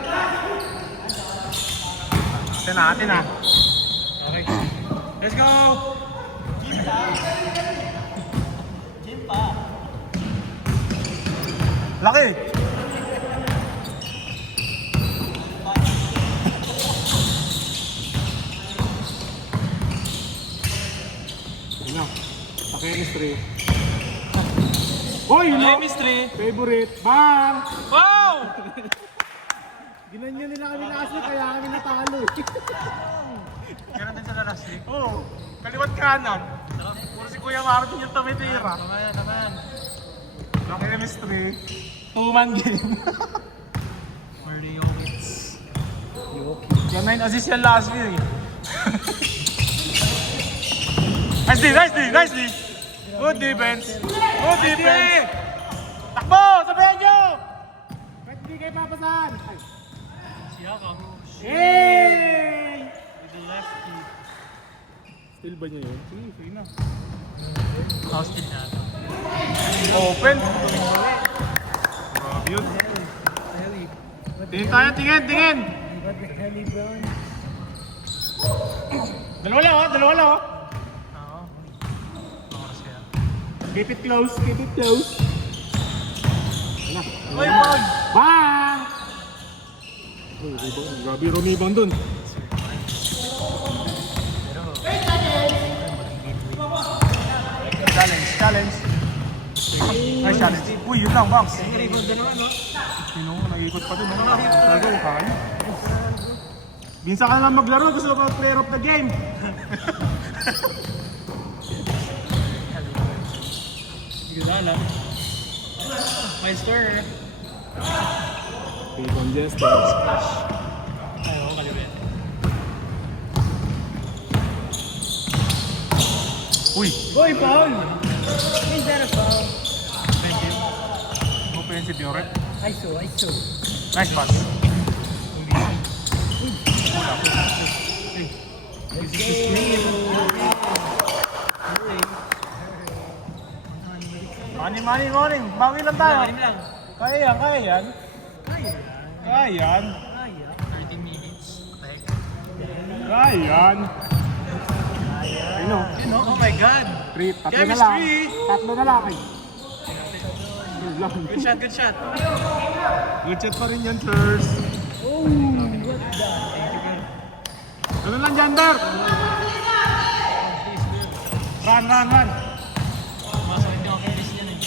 Atin na. Okay. Let's go! Laki! Ano? Sa chemistry. Uy, no? Chemistry. Favorite. Bang! Wow! Ginanyan nila kami last week, kaya kami natalo eh. Ganun din sa last week. Oo. Kaliwat kanan. Puro si Kuya Martin yung tumitira. Naman. Sa chemistry. 2-man game. Where the Jokic? Yan 9 assist yan last week eh. Nice D. Good defense. Takbo! Sabihan nyo! Pwede hindi kayo papasahan. Ay. Siakam. Yay! With the lefty. Still ba niya yun? Sige na. Austin na. Open. Grabe yun. Tingin tayo, tingin. Dalawa lang oh. Oo. Oras kaya. Keep it close. Ano? Uy, Paul! Bang! Oh, rebound. Grabe yung rebound dun. Challenge. Nice challenge. Uy, yun lang, Bangs. Rebound na naman, no? Sino, nag-ikot pa dun. Talaga, kaya. Minsan ka na lang maglaro, gusto ko player of the game. Hindi ko alam. My score. Stay congested. Ay, oo, kaliwin. Uy. Uy, Paul! Is that a foul? Thank you. Offensive yung rep. I saw. Nice pass. Morning. Bawi lang tayo. Anim lang. Kaya yan. 30 minutes. Tek. Kaya yan. Ayun o. Oh my God. Tatlo na lang. Chemistry. Tatlo na lang. Ay. Yun lang. Good shot, good shot. Good shot pa rin yan, sirs. Oh, what the? Ano lang dyan, Bert? Run. Masakit yung Achilles niyan eh.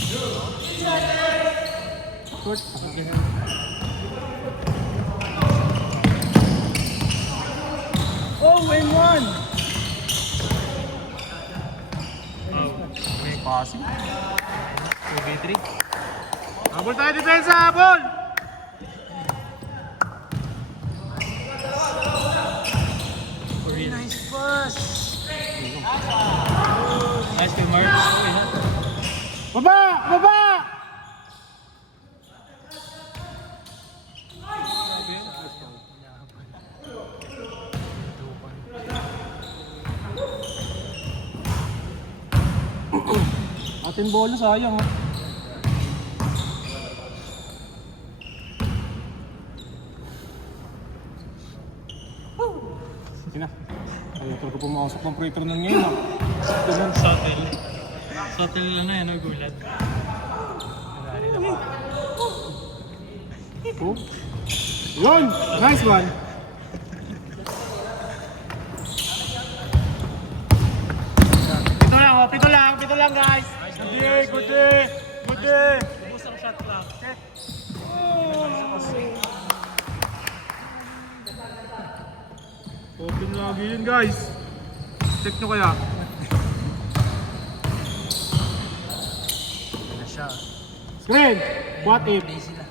Good. Oh, and one. May passing. 2v3. Habol tayo, depensa, habol! Nice pass. Nice kay Mark. Baba! Atin bola, sayang. Sige na. Ayaw talaga pumasok ng free throw nun ngayon. Subtle lang na yan, nagulat. Oh. Yun! Nice one! Pito lang guys! Good day! Ubus ang shot clock. Check. Open lagi yun guys! Check nyo kaya. Wala siya. Screen! What if? Play sila.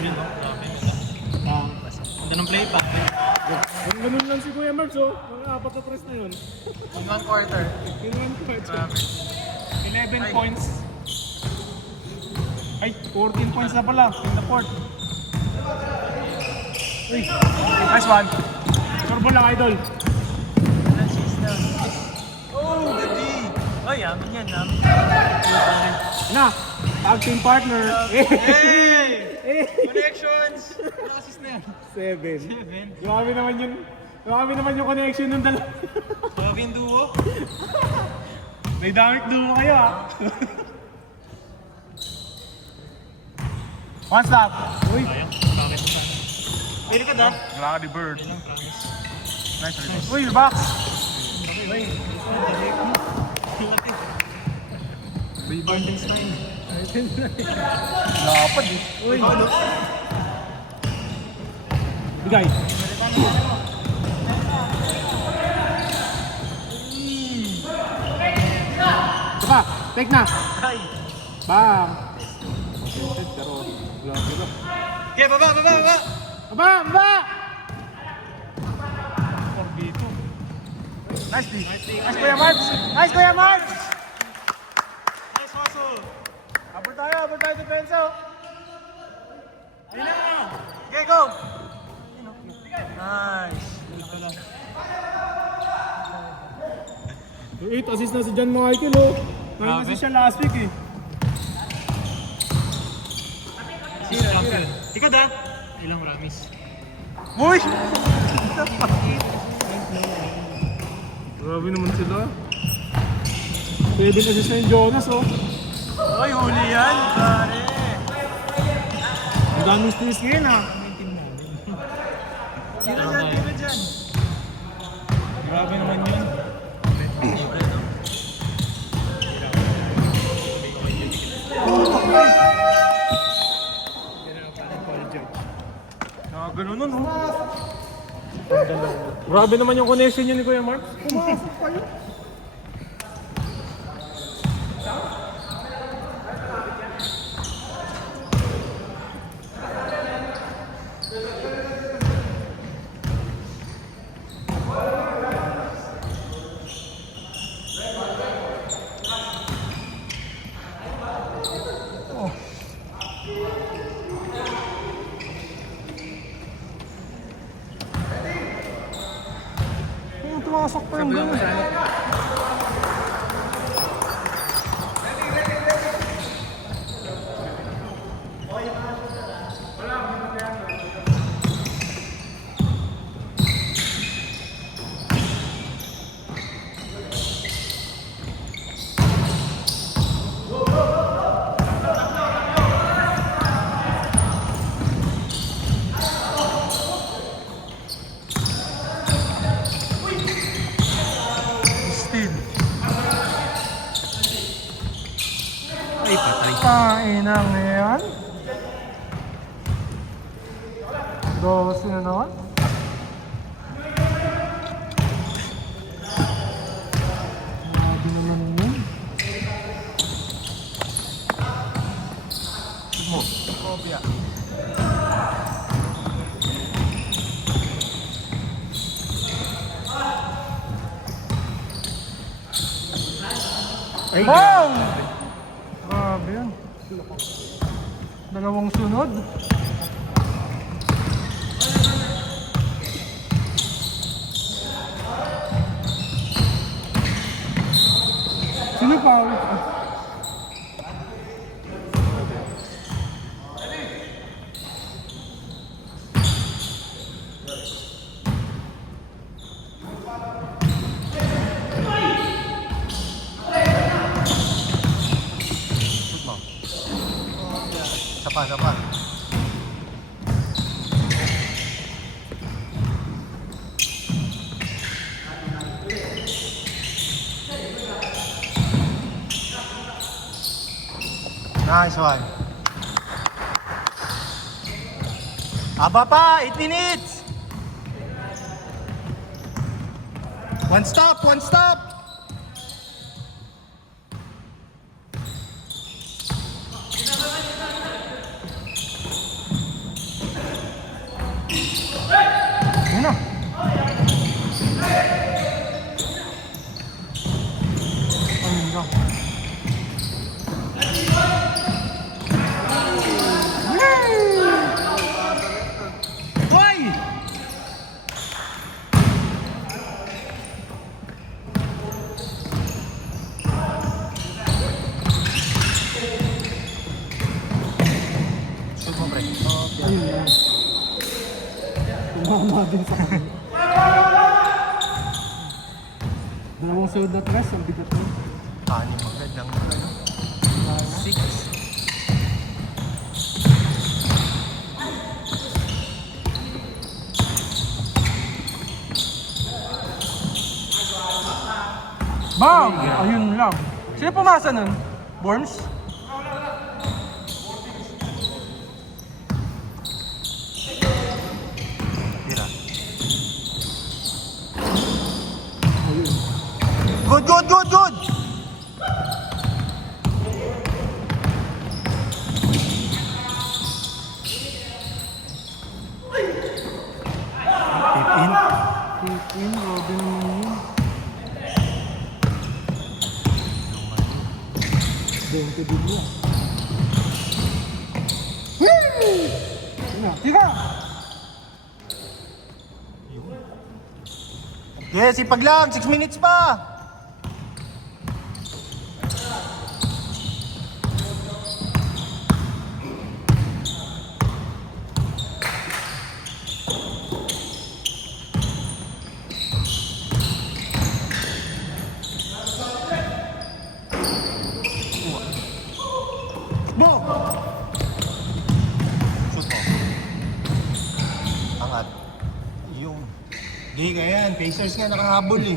Yun, oh. Grabe. Ganda ng play pa. Ganun lang si Kuya Marks oh. Mga apat na press na yun. In 1 quarter. In 1 point. Grabe. 11 points. Ay, 14 points na pala in the fourth. Uy, nice one. Turbo lang, idol. Oh, good D. Oh, yaman yan. Na, tag team partner. Hey! Connections! Ano assist na yan? 7. Grabe naman yung connection ng dalawa. Tawagin duo. May damit duo kayo ah. One stop. Uy. Pili ka doon. Wala ka di Bird. Nice rebound. Uy, box. Rebound din style. Lapad eh. Uy. Bigay. Saka, take na. Ay! Bang. Pero, grabe ba? Okay, baba! Aba! 4v2. Nice D. Nice Kuya Marks. Nice hustle! Abot tayo, depensa. Ayun na! Okay, go. Nice! Dito lang. 8 assist na si John Michael oh. 9 assist siya last week eh. Champion. Ikaw da? Ilang ramis? Uy! Grabe naman sila. 7 assist na yung Jonas oh. Ay, huli yan! Pare! Ang daming steals ngayon ah. Tira dyan! Grabe naman yun. Ganun nun oh. Grabe naman yung connection niya ni Kuya Mark. Pumasok pa yun. Tumasok pa yung gano'n. Inang na yan. 12 na naman. Grabe naman yun. Mo. Kopya. Ay, Bang! Grabe yan. Dalawang sunod. Sino pa? Sapa, sapa. Nice one. Aba pa, 8 minutes. one stop, one stop. Yun na. Ayun lang. Hoy! Shoot mo, pre. Ayun lang. Tumama din sa kanya. Dalawang sunod na tres, ang bigat mo. Anim magandang 6. Bang! Ayun lang. Sino pumasa nun? Worms? Tira. Good, good, good, good! Pipin. Pipin, grabe naman yun. 20 bigla. Woo! Tira! Yes, ipag lang. 6 minutes pa. Mo! Shoot mo. Angat. Yung. Gay ka yan. Pacers nga nakahabol eh.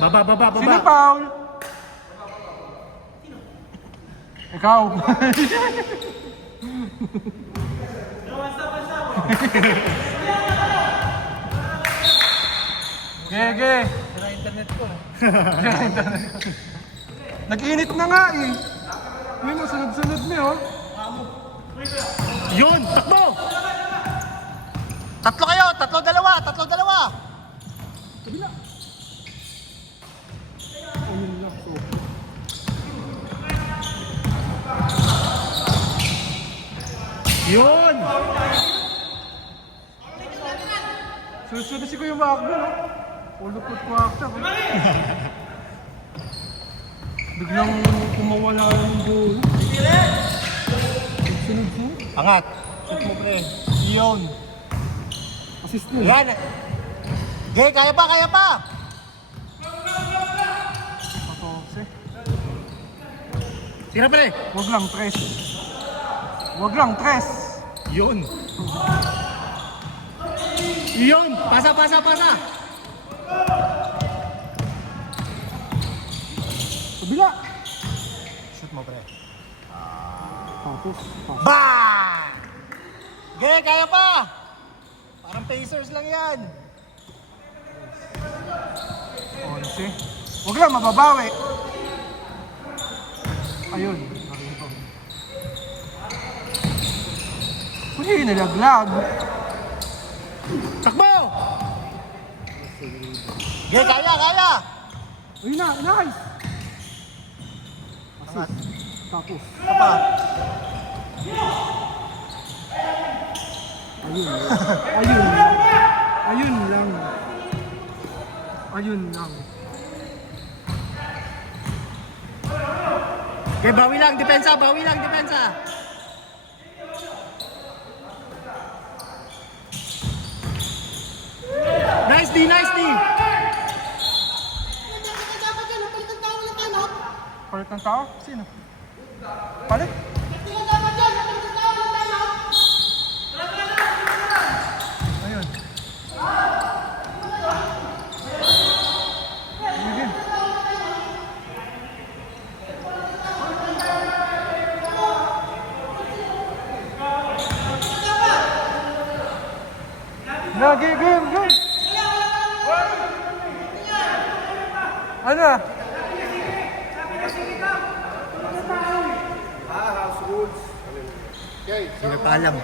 Baba, baba, baba. Sino foul? Ikaw. Gege. Sira internet ko. Nag-init na nga eh. Yun, sunod-sunod mo oh. Yun! Takbo! Tatlo kayo! Tatlo dalawa! Tatlo dalawa! Kabila. Ayun lang. So, Yun! sunod-sunod si Kuya Wagner oh. Ulupot ko akta. Biglang kumawala yung goal. Sunod-sunod. Angat! Shoot mo pre. Yun! Assist mo. Yan! Gay, kaya pa, kaya pa! Patokse. Tira pre! Wag lang, tres. Wag lang, tres. Yun! Yun! Pasa, pasa, pasa! Kabila. Shoot mo, pre. Tapos. Bang! Okay, kaya pa! Parang Pacers lang yan. 11. Huwag lang, mababawi. Ayun. Nakita ko. Uy, nalaglag. Takbo! Okay, kaya! Uy na, nice. Assist. Tapos. Ano pa? Ayun lang. Okay, bawi lang, depensa. Nice D. Palit ng tao? Sino? Palit? Ayun. Sige. Lagi, game. Ano? Hindi nagpaalam.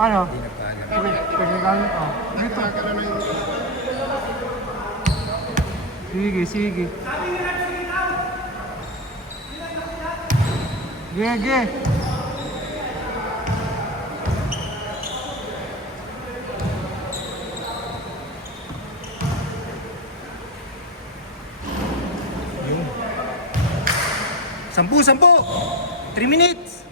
Ano? Hindi nagpaalam. Pagkagamit ko. Dito. Sige. Gege. Sampu! 3 minutes!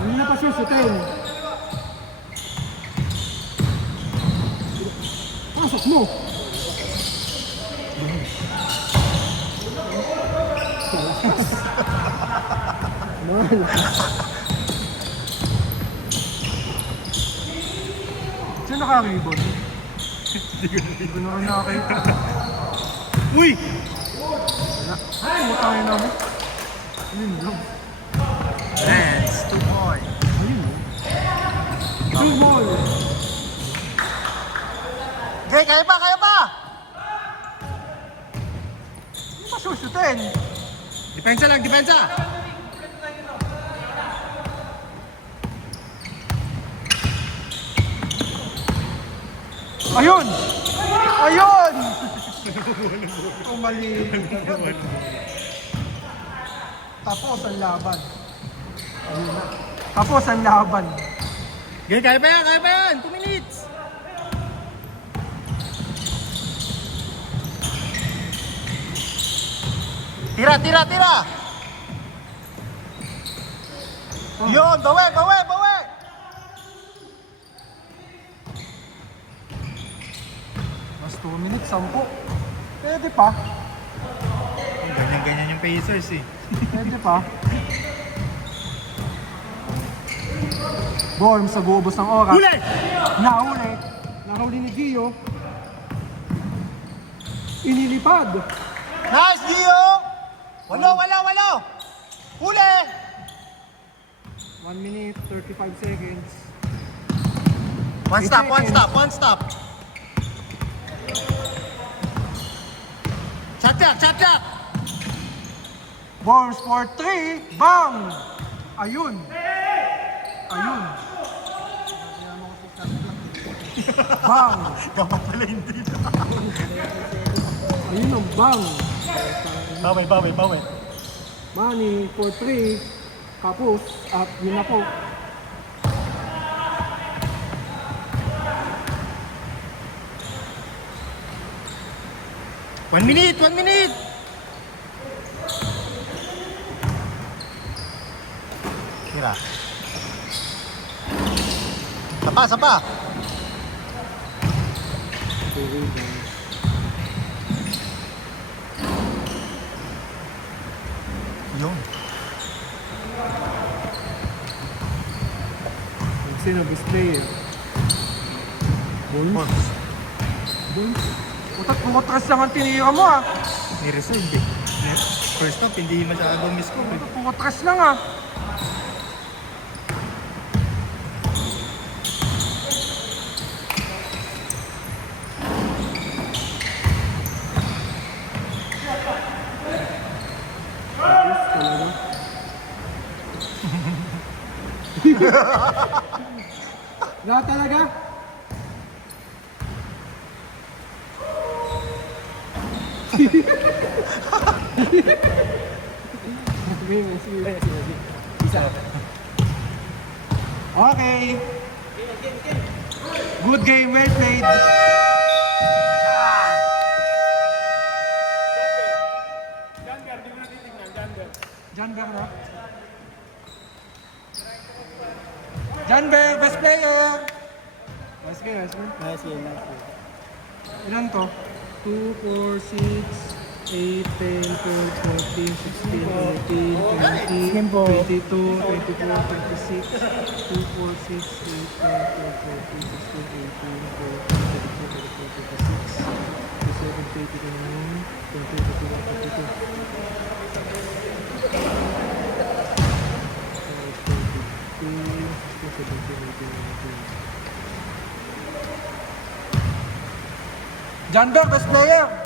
Hindi na pa siya sa 10. Pasok mo! Mahal. Sino naka-ribbon? Hindi ko na nakakita. Uy! Ay, tayo na mo. Ayun lang. Reds, 2 point. Ayun lang. Two ball. Okay, kaya pa! Hindi pa susutin. Depensa lang! Ayun! Umali. Tapos ang laban. Ayun na. Tapos ang laban. Okay, kaya pa yan! 2 minutes! Tira! Yun! Bawi! Mas 2 minutes, 10. Pwede pa. Ganyan yung Pacers eh. Pwede pa. Borm sa buobos ng oras. Huli! Nahuli ni Gio. Inilipad. Nice, Gio! Walo! Huli! 1 minute, 35 seconds. One stop. Chat. Borms for 3. Bang! Ayun. Bang! Dapat pala hindi. Ayun ang bang. Bawi. Money for 3. Kapos. At yun na po. One minute! Tira. Sapa! Yun. Sino best player? Bones. Pumatras lang ang tinira mo ah. Ni-reserve eh. First half, hindi masyadong miss-score eh. Pumatras lang ah. Lahat talaga? Okay. Good game, well played. Janber na. Janber, best player! Nice game, nice game. Nice game, nice game. Ilan to? 2, 4, 6, 8, 10, 12, 14, 16, 18, 20, 22, 24, 26, 2, 4, 6, 8, 10, 12, 14, 16, 18, 20, 24, 26, 27, 28, 29, 30, 31, 32. Janber, best player!